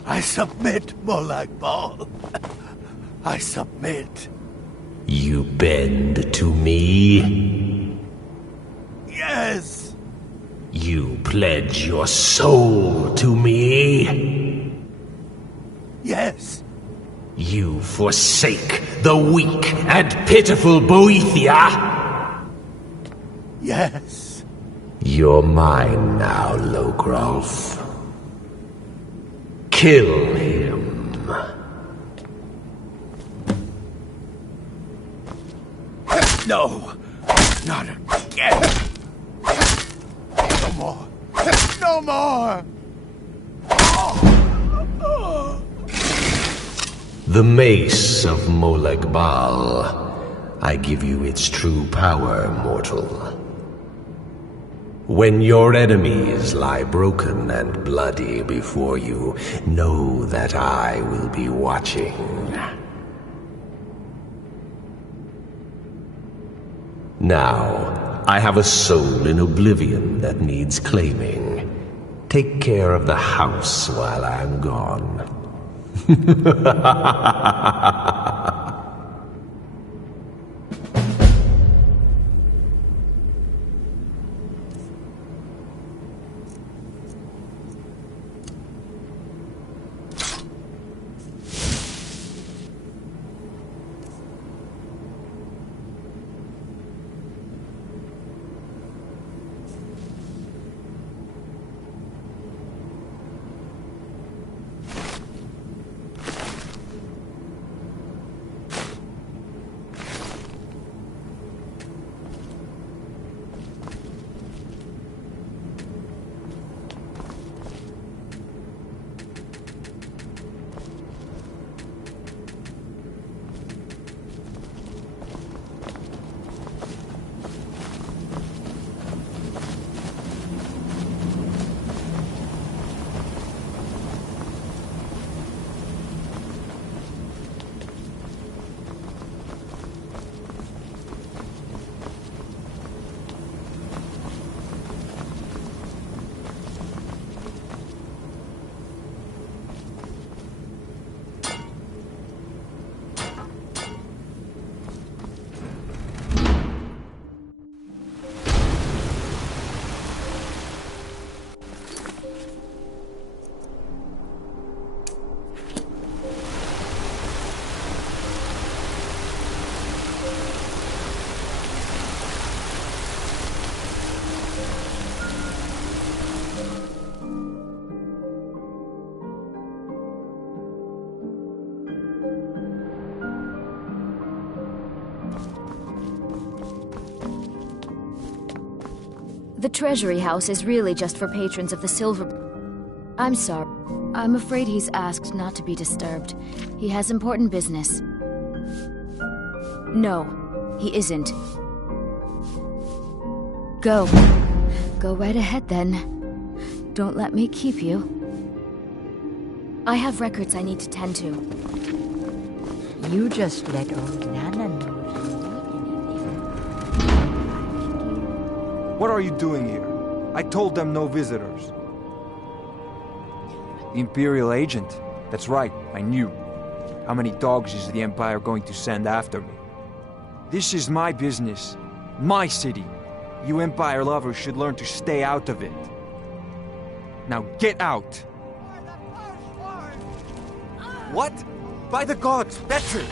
I submit, Molag Bal. I submit. You bend to me? Yes. You pledge your soul to me? Yes. You forsake the weak and pitiful Boethia? Yes. You're mine now, Logrolf. Kill him. No. Not again. No more. No more. The Mace of Molag Bal. I give you its true power, mortal. When your enemies lie broken and bloody before you, know that I will be watching. Now, I have a soul in oblivion that needs claiming. Take care of the house while I'm gone. The Treasury House is really just for patrons of the Silver... I'm sorry. I'm afraid he's asked not to be disturbed. He has important business. No, he isn't. Go. Go right ahead, then. Don't let me keep you. I have records I need to tend to. You just let old Nana know. What are you doing here? I told them no visitors. Imperial agent? That's right, I knew. How many dogs is the Empire going to send after me? This is my business. My city. You Empire lovers should learn to stay out of it. Now get out! What? By the gods, Betri!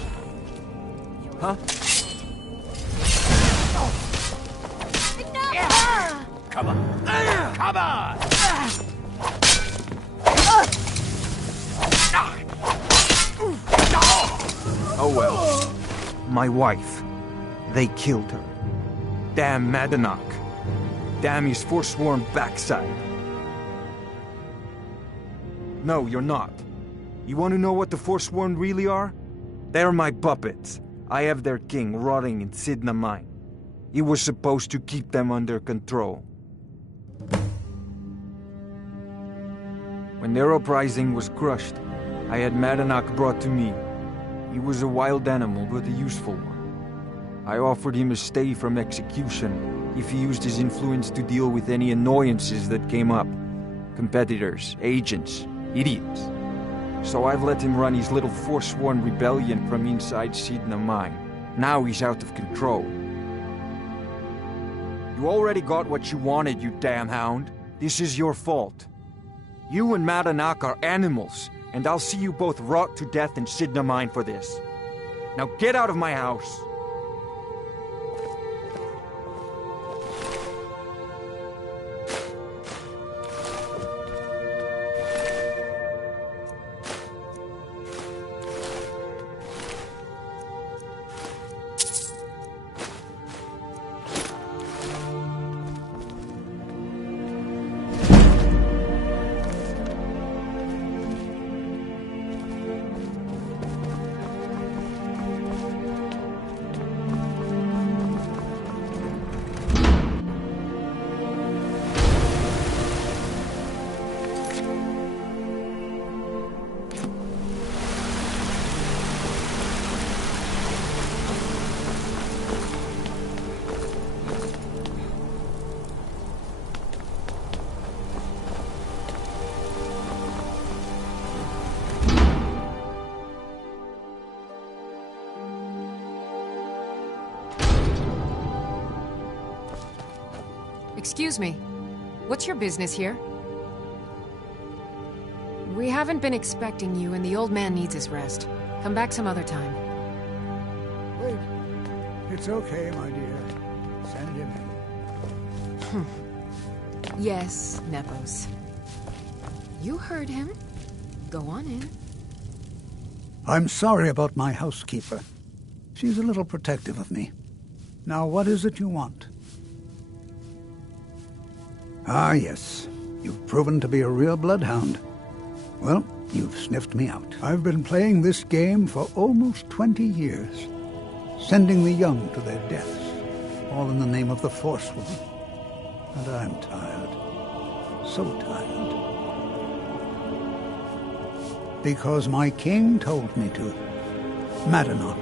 Huh? Come on! Come on! Oh well. My wife. They killed her. Damn Madanach. Damn his forsworn backside. No, you're not. You want to know what the Forsworn really are? They're my puppets. I have their king rotting in Sidna Mine. He was supposed to keep them under control. When their uprising was crushed, I had Madanach brought to me. He was a wild animal, but a useful one. I offered him a stay from execution if he used his influence to deal with any annoyances that came up. Competitors, agents, idiots. So I've let him run his little Forsworn rebellion from inside Sidna Mine. Now he's out of control. You already got what you wanted, you damn hound. This is your fault. You and Madanach are animals, and I'll see you both rot to death in Sidna Mine for this. Now get out of my house! Excuse me. What's your business here? We haven't been expecting you, and the old man needs his rest. Come back some other time. Wait. It's okay, my dear. Send him in. Yes, Nepos. You heard him. Go on in. I'm sorry about my housekeeper. She's a little protective of me. Now, what is it you want? Ah, yes. You've proven to be a real bloodhound. Well, you've sniffed me out. I've been playing this game for almost 20 years, sending the young to their deaths, all in the name of the Forcewoman. And I'm tired. So tired. Because my king told me to. Madanach.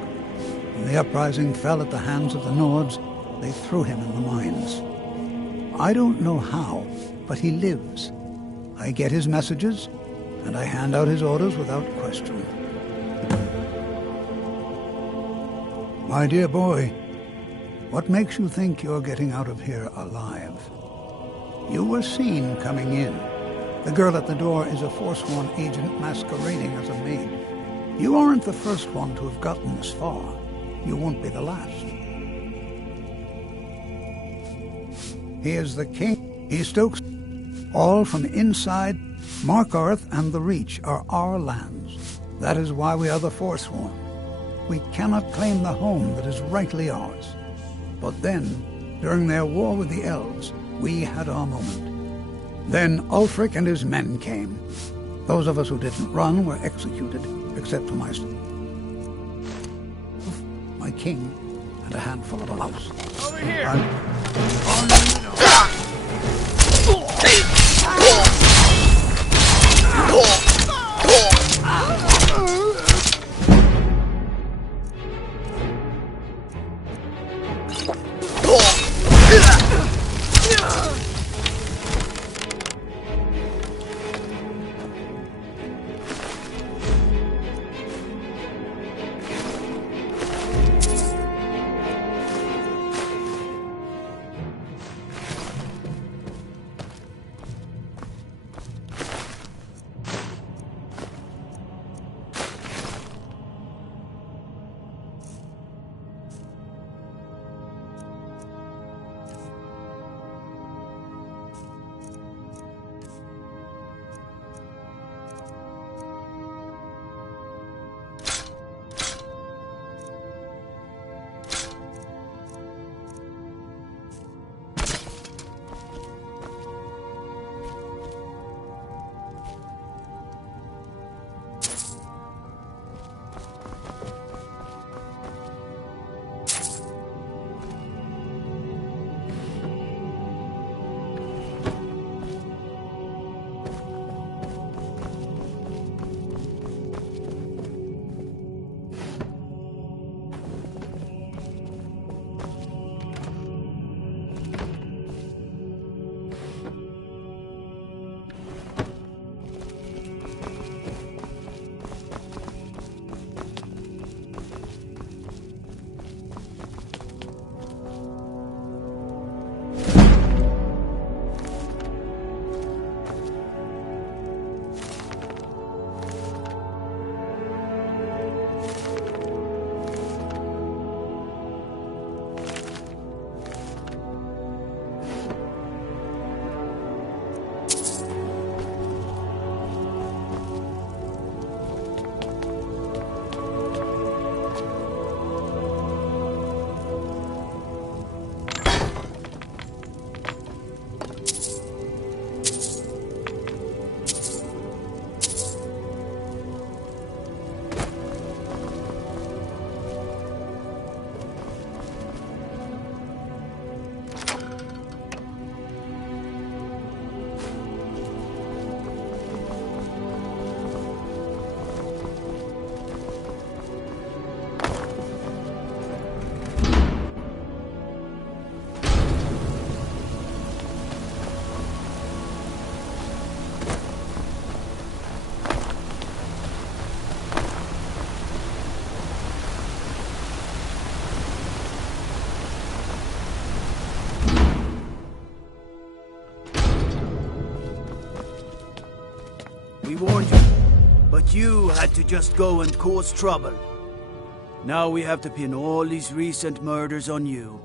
When the uprising fell at the hands of the Nords, they threw him in the mines. I don't know how, but he lives. I get his messages, and I hand out his orders without question. My dear boy, what makes you think you're getting out of here alive? You were seen coming in. The girl at the door is a Forsworn agent masquerading as a maid. You aren't the first one to have gotten this far. You won't be the last. He is the king. He stokes all from inside. Markarth and the Reach are our lands. That is why we are the Forsworn. We cannot claim the home that is rightly ours. But then, during their war with the elves, we had our moment. Then Ulfric and his men came. Those of us who didn't run were executed, except for my king and a handful of others. Over here! you had to just go and cause trouble. Now we have to pin all these recent murders on you.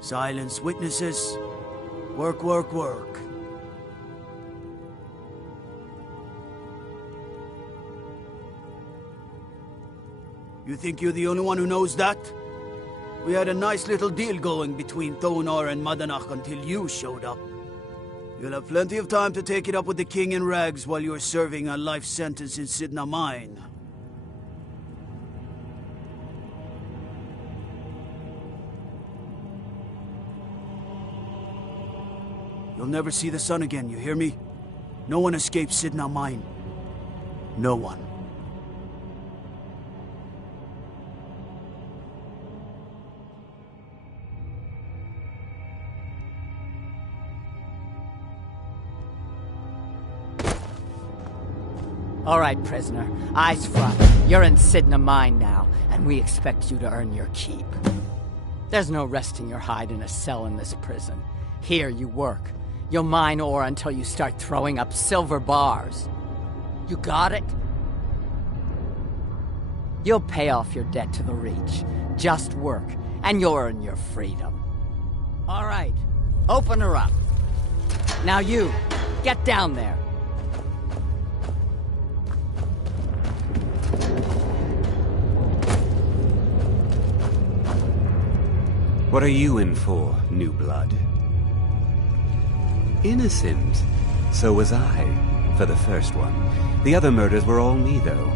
Silence witnesses. Work, work, work. You think you're the only one who knows that? We had a nice little deal going between Thonar and Madanach until you showed up. You'll have plenty of time to take it up with the king in rags while you're serving a life sentence in Sidna Mine. You'll never see the sun again, you hear me? No one escapes Sidna Mine. No one. All right, prisoner. Eyes front. You're in Sidna Mine now, and we expect you to earn your keep. There's no resting your hide in a cell in this prison. Here you work. You'll mine ore until you start throwing up silver bars. You got it? You'll pay off your debt to the Reach. Just work, and you'll earn your freedom. All right, open her up. Now you, get down there. What are you in for, new blood? Innocent. So was I, for the first one. The other murders were all me, though.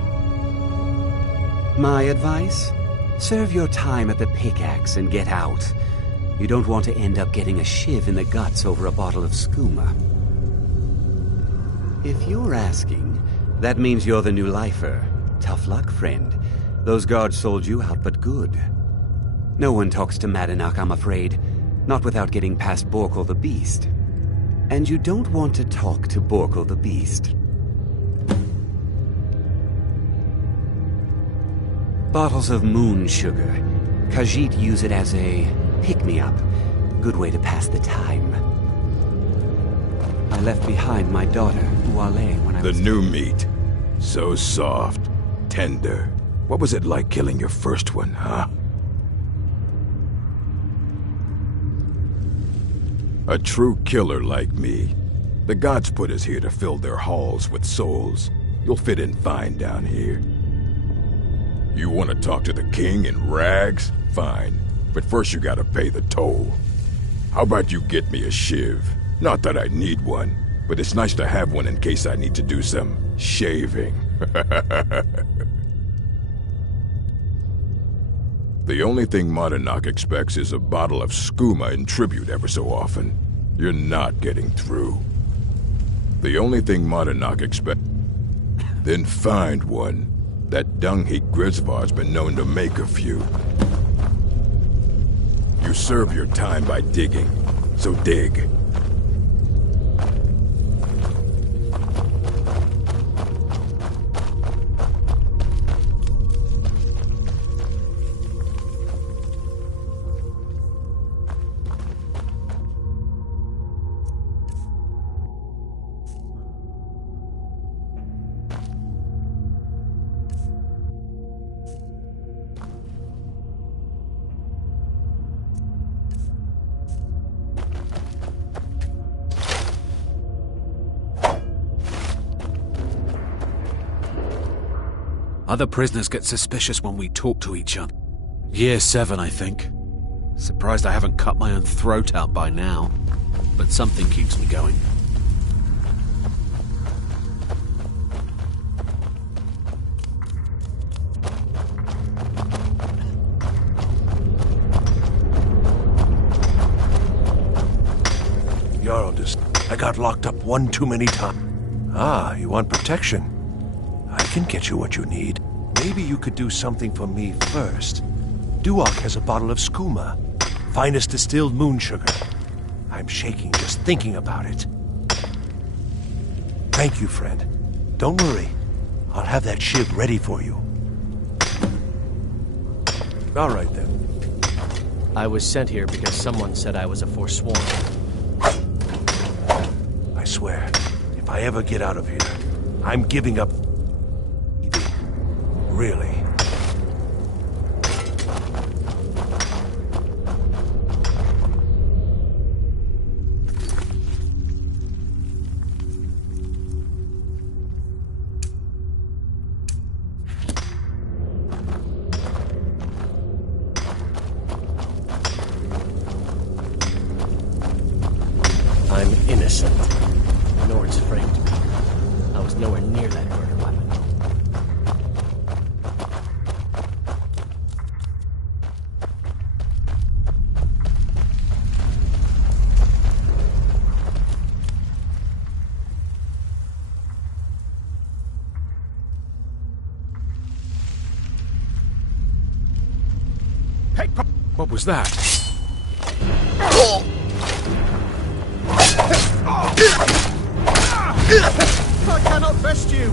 My advice? Serve your time at the pickaxe and get out. You don't want to end up getting a shiv in the guts over a bottle of skooma. If you're asking, that means you're the new lifer. Tough luck, friend. Those guards sold you out, but good. No one talks to Madanach, I'm afraid. Not without getting past Borkul the Beast. And you don't want to talk to Borkul the Beast. Bottles of moon sugar. Khajiit use it as a pick-me-up. Good way to pass the time. I left behind my daughter, Uale, when I was... The new meat. So soft, tender. What was it like killing your first one, huh? A true killer like me. The gods put us here to fill their halls with souls. You'll fit in fine down here. You want to talk to the king in rags? Fine. But first you gotta pay the toll. How about you get me a shiv? Not that I need one, but it's nice to have one in case I need to do some shaving. The only thing Madanach expects is a bottle of skooma in tribute ever so often. You're not getting through. The only thing Madanach expects... Then find one. That dung-heap Grisvar's been known to make a few. You serve your time by digging, so dig. Other prisoners get suspicious when we talk to each other. Year 7, I think. Surprised I haven't cut my own throat out by now. But something keeps me going. Jarl, I got locked up one too many times. Ah, you want protection? I can get you what you need. Maybe you could do something for me first. Duak has a bottle of skooma. Finest distilled moon sugar. I'm shaking just thinking about it. Thank you, friend. Don't worry. I'll have that shiv ready for you. All right, then. I was sent here because someone said I was a forsworn. I swear, if I ever get out of here, I'm giving up Really? I'm innocent. Nords framed me. I was nowhere near that murder weapon. Hey, what was that? I cannot best you!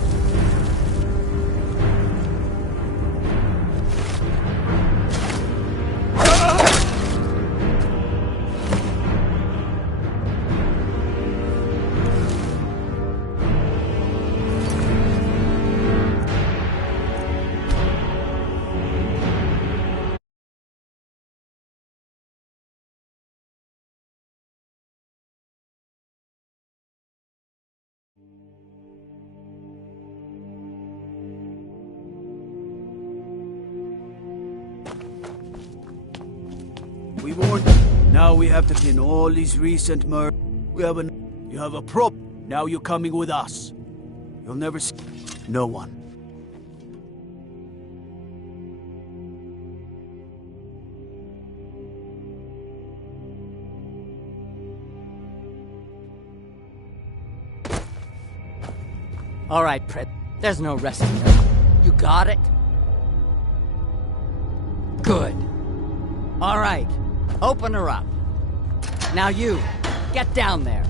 We warned. Now we have to pin all these recent murders. You have a prop. Now you're coming with us. You'll never see no one. All right, Prit. There's no resting her. You got it? Good. All right. Open her up. Now you, get down there.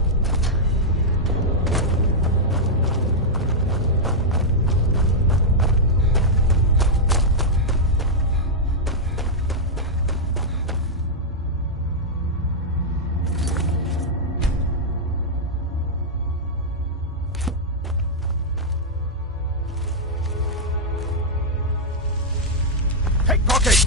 Pickpocket!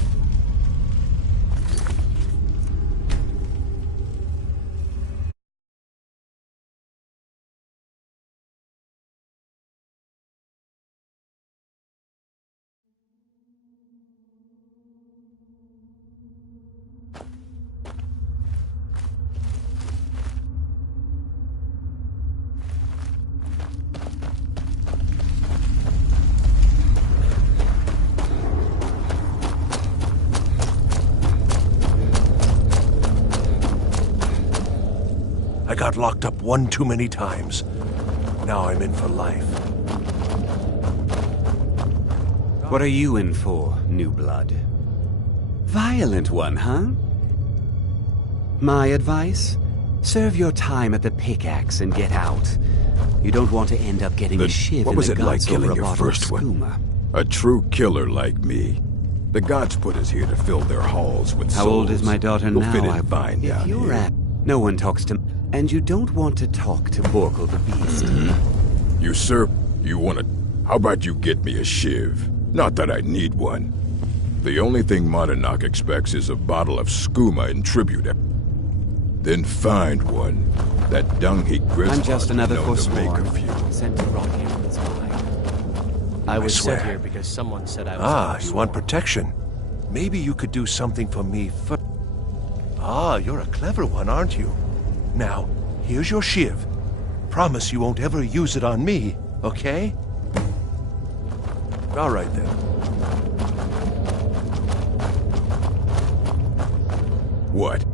I got locked up one too many times. Now I'm in for life. What are you in for, new blood? Violent one, huh? My advice? Serve your time at the pickaxe and get out. You don't want to end up getting a shiv What in was the it like guts killing over a your bottle of first one? skooma. A true killer like me. The gods put us here to fill their halls with How souls. old is my daughter You'll now? fit in fine If down you're here. at... No one talks to... And you don't want to talk to Borkle the Beast. You, sir, you want to... How about you get me a shiv? Not that I need one. The only thing Monadnock expects is a bottle of skooma in tribute. Then find one. That dung-heap Griswold I'm just another known to make forsworn. a few. Sent to Rockhampton's mine. I was swear. sent here because someone said I was Ah, a you want protection? Maybe you could do something for me first. Ah, you're a clever one, aren't you? Now, here's your shiv. Promise you won't ever use it on me, okay? All right then. What?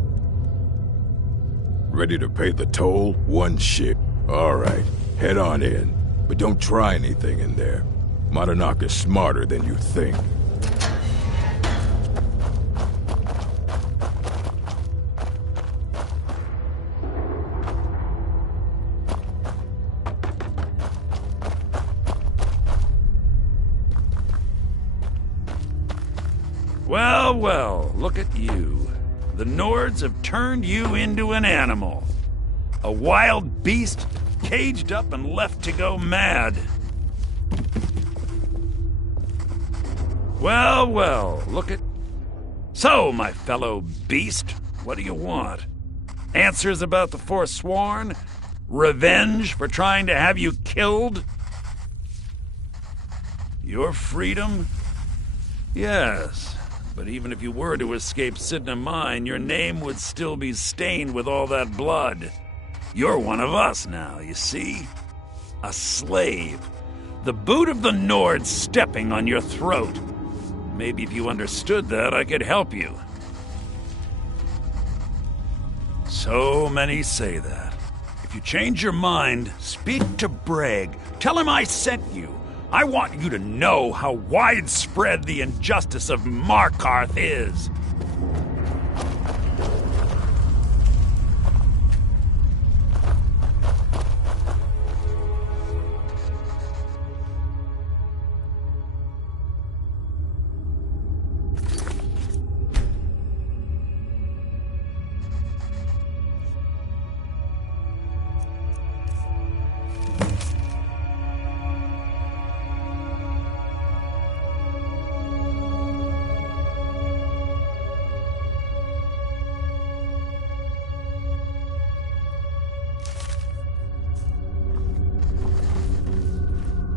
Ready to pay the toll? One shiv. All right, head on in. But don't try anything in there. Monadnock is smarter than you think. Well, well, look at you. The Nords have turned you into an animal. A wild beast, caged up and left to go mad. Well, well, look at... So, my fellow beast, what do you want? Answers about the Forsworn? Revenge for trying to have you killed? Your freedom? Yes, but even if you were to escape Sidna Mine, your name would still be stained with all that blood. You're one of us now, you see? A slave. The boot of the Nord stepping on your throat. Maybe if you understood that, I could help you. So many say that. If you change your mind, speak to Breg. Tell him I sent you. I want you to know how widespread the injustice of Markarth is.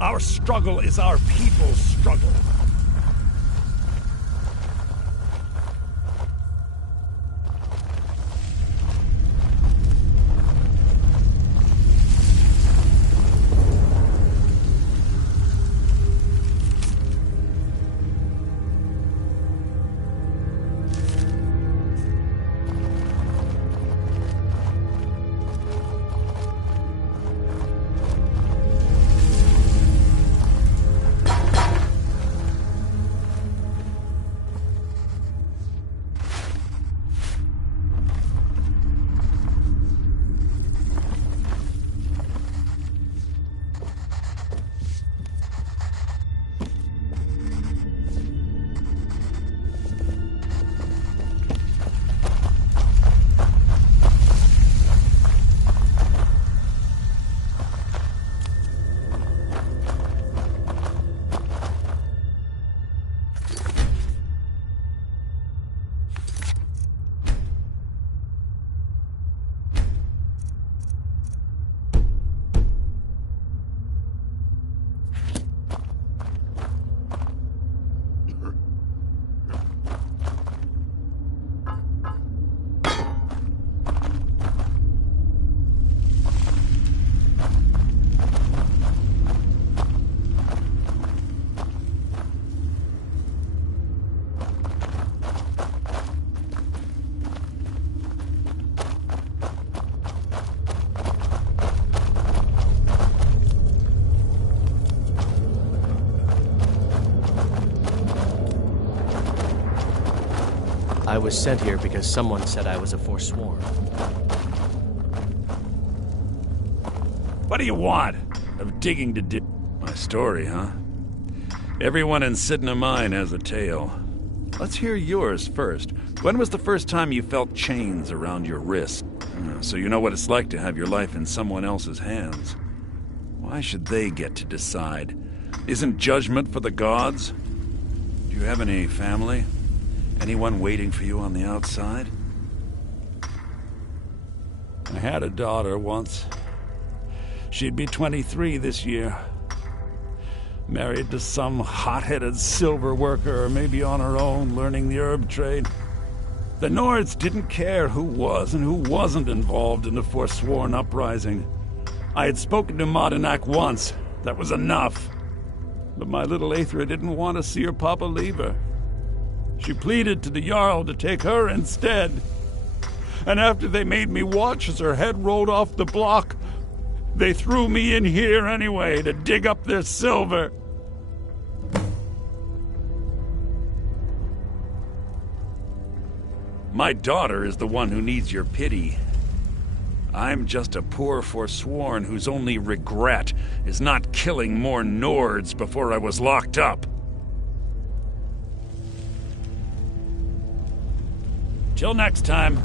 Our struggle is our people's struggle. I was sent here because someone said I was a Forsworn. What do you want? Of digging to my story, huh? Everyone in Sidna Mine has a tale. Let's hear yours first. When was the first time you felt chains around your wrist? So you know what it's like to have your life in someone else's hands. Why should they get to decide? Isn't judgment for the gods? Do you have any family? Anyone waiting for you on the outside? I had a daughter once. She'd be 23 this year. Married to some hot-headed silver worker, or maybe on her own, learning the herb trade. The Nords didn't care who was and who wasn't involved in the Forsworn uprising. I had spoken to Madanak once. That was enough. But my little Aethra didn't want to see her papa leave her. She pleaded to the Jarl to take her instead. And after they made me watch as her head rolled off the block, they threw me in here anyway to dig up their silver. My daughter is the one who needs your pity. I'm just a poor Forsworn whose only regret is not killing more Nords before I was locked up. Till next time.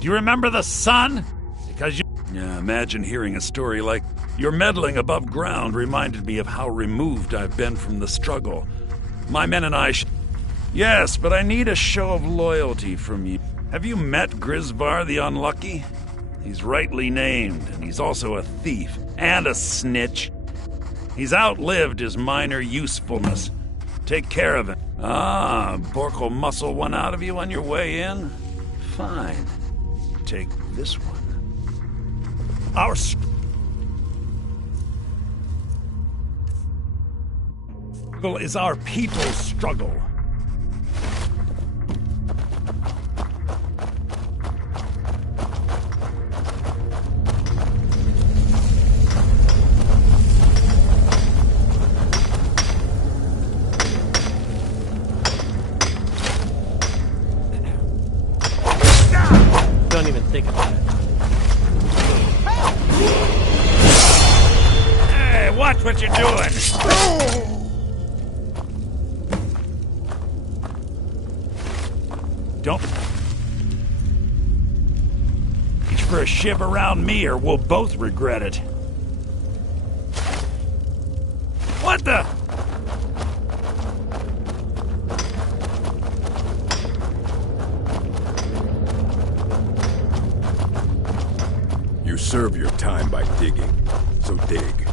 Do you remember the sun? Because you... Yeah, imagine hearing a story like, your meddling above ground reminded me of how removed I've been from the struggle. My men and I Yes, but I need a show of loyalty from you. Have you met Grisvar the Unlucky? He's rightly named, and he's also a thief and a snitch. He's outlived his minor usefulness. Take care of him. Ah, Bork will muscle one out of you on your way in? Fine. Take this one. Our struggle is our people's struggle. Don't even think about it. Hey, watch what you're doing! Don't reach for a shiv around me or we'll both regret it. What the? You serve your time by digging, so dig.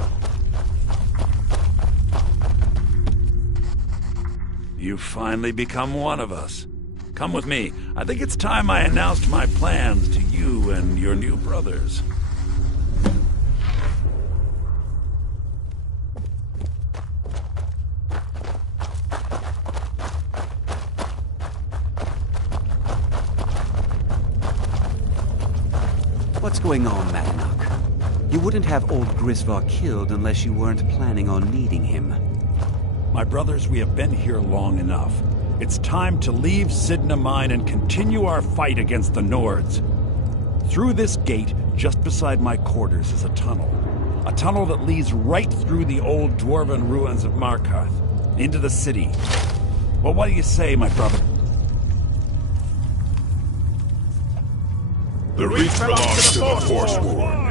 You've finally become one of us. Come with me. I think it's time I announced my plans to you and your new brothers. What's going on, Madanach? You wouldn't have old Grisvar killed unless you weren't planning on needing him. My brothers, we have been here long enough. It's time to leave Sidna Mine and continue our fight against the Nords. Through this gate, just beside my quarters, is a tunnel. A tunnel that leads right through the old dwarven ruins of Markarth, into the city. Well, what do you say, my brother? The Reach belongs to the Forsworn.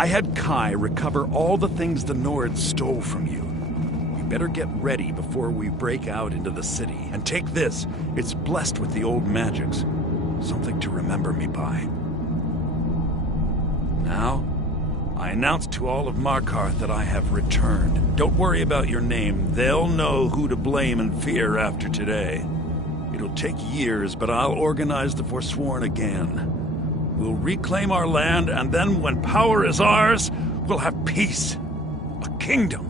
I had Kai recover all the things the Nords stole from you. We better get ready before we break out into the city. And take this. It's blessed with the old magics. Something to remember me by. Now, I announce to all of Markarth that I have returned. Don't worry about your name. They'll know who to blame and fear after today. It'll take years, but I'll organize the Forsworn again. We'll reclaim our land, and then when power is ours, we'll have peace. A kingdom.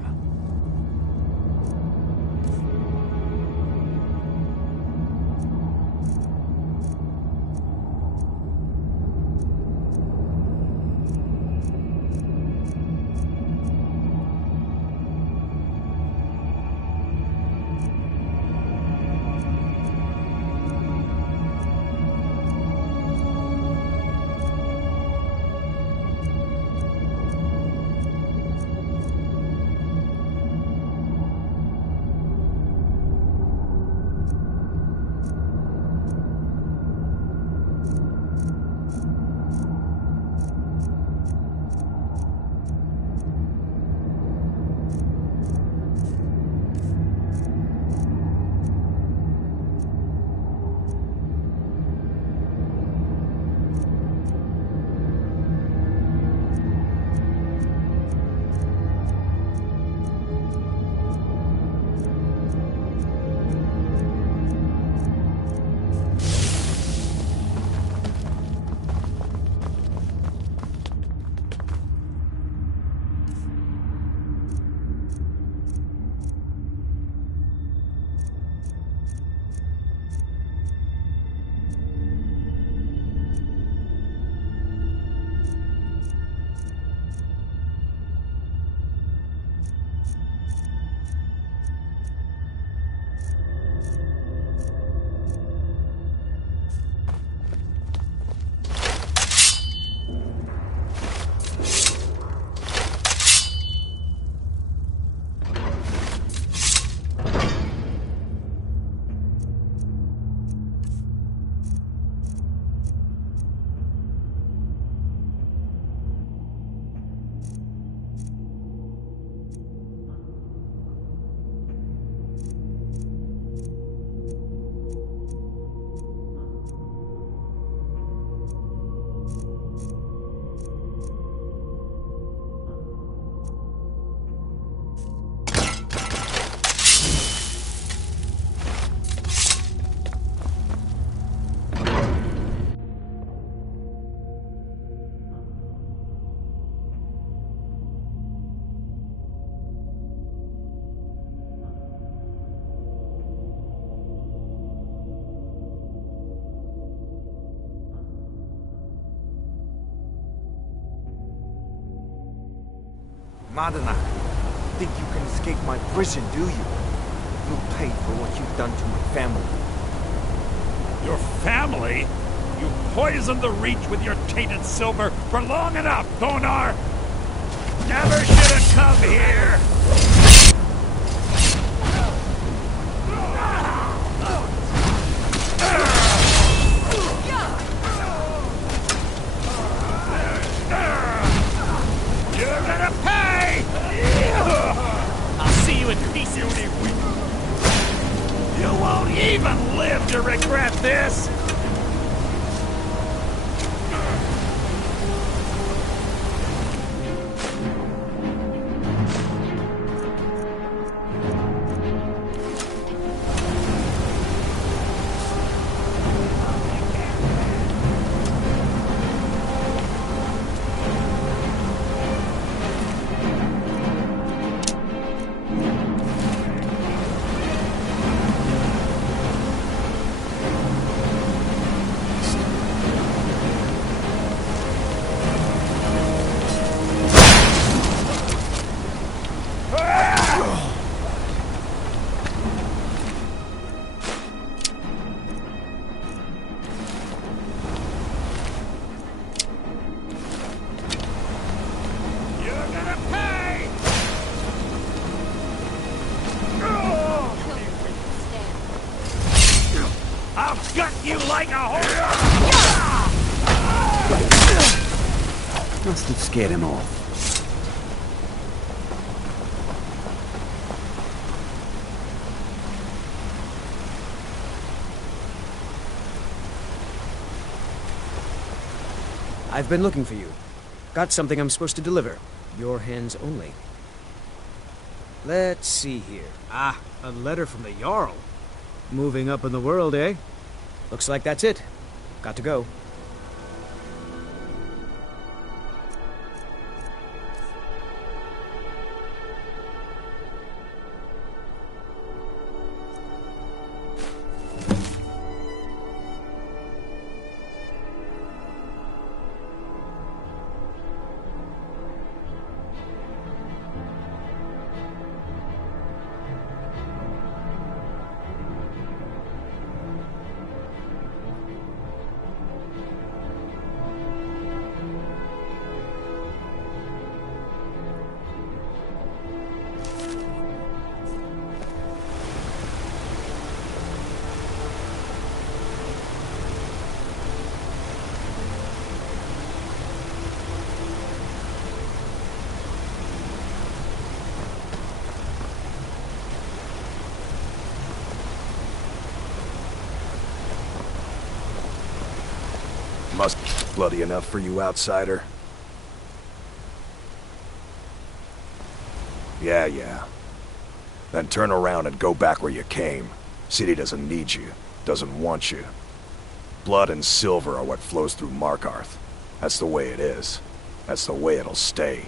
Madanak, think you can escape my prison, do you? You'll pay for what you've done to my family. Your family? You poisoned the Reach with your tainted silver for long enough, Thonar! Never should have come here! You're gonna pay! I'll see you in pieces. You won't even live to regret this! Like a horse! Must have scared him off. I've been looking for you. Got something I'm supposed to deliver. Your hands only. Let's see here. Ah, a letter from the Jarl. Moving up in the world, eh? Looks like that's it. Got to go. Must be bloody enough for you, outsider. Yeah. Then turn around and go back where you came. City doesn't need you, doesn't want you. Blood and silver are what flows through Markarth. That's the way it is. That's the way it'll stay.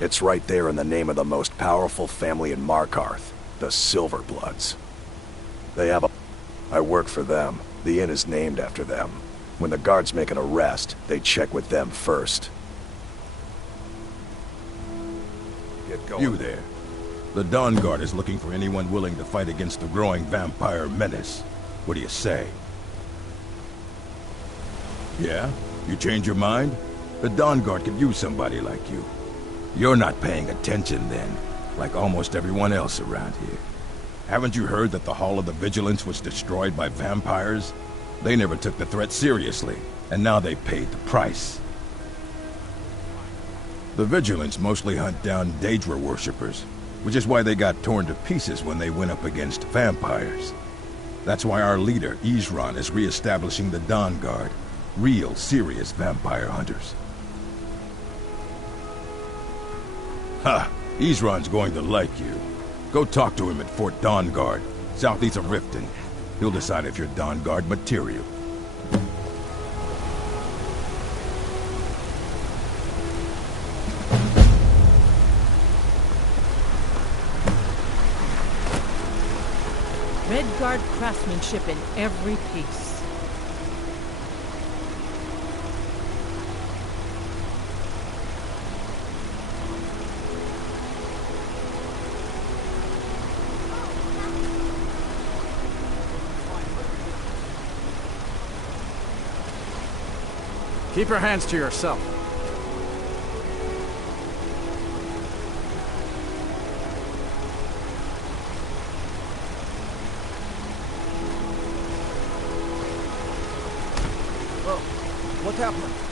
It's right there in the name of the most powerful family in Markarth, the Silverbloods. They have a... I work for them. The inn is named after them. When the guards make an arrest, they check with them first. Get going. You there. The Dawn Guard is looking for anyone willing to fight against the growing vampire menace. What do you say? Yeah? You change your mind? The Dawn Guard could use somebody like you. You're not paying attention then, like almost everyone else around here. Haven't you heard that the Hall of the Vigilance was destroyed by vampires? They never took the threat seriously, and now they paid the price. The Vigilance mostly hunt down Daedra worshippers, which is why they got torn to pieces when they went up against vampires. That's why our leader, Isran, is re-establishing the Dawn Guard. Real, serious vampire hunters. Ha! Isran's going to like you. Go talk to him at Fort Dawn Guard, southeast of Riften. He'll decide if you're Dawn Guard material. Redguard craftsmanship in every piece. Keep your hands to yourself. What happened?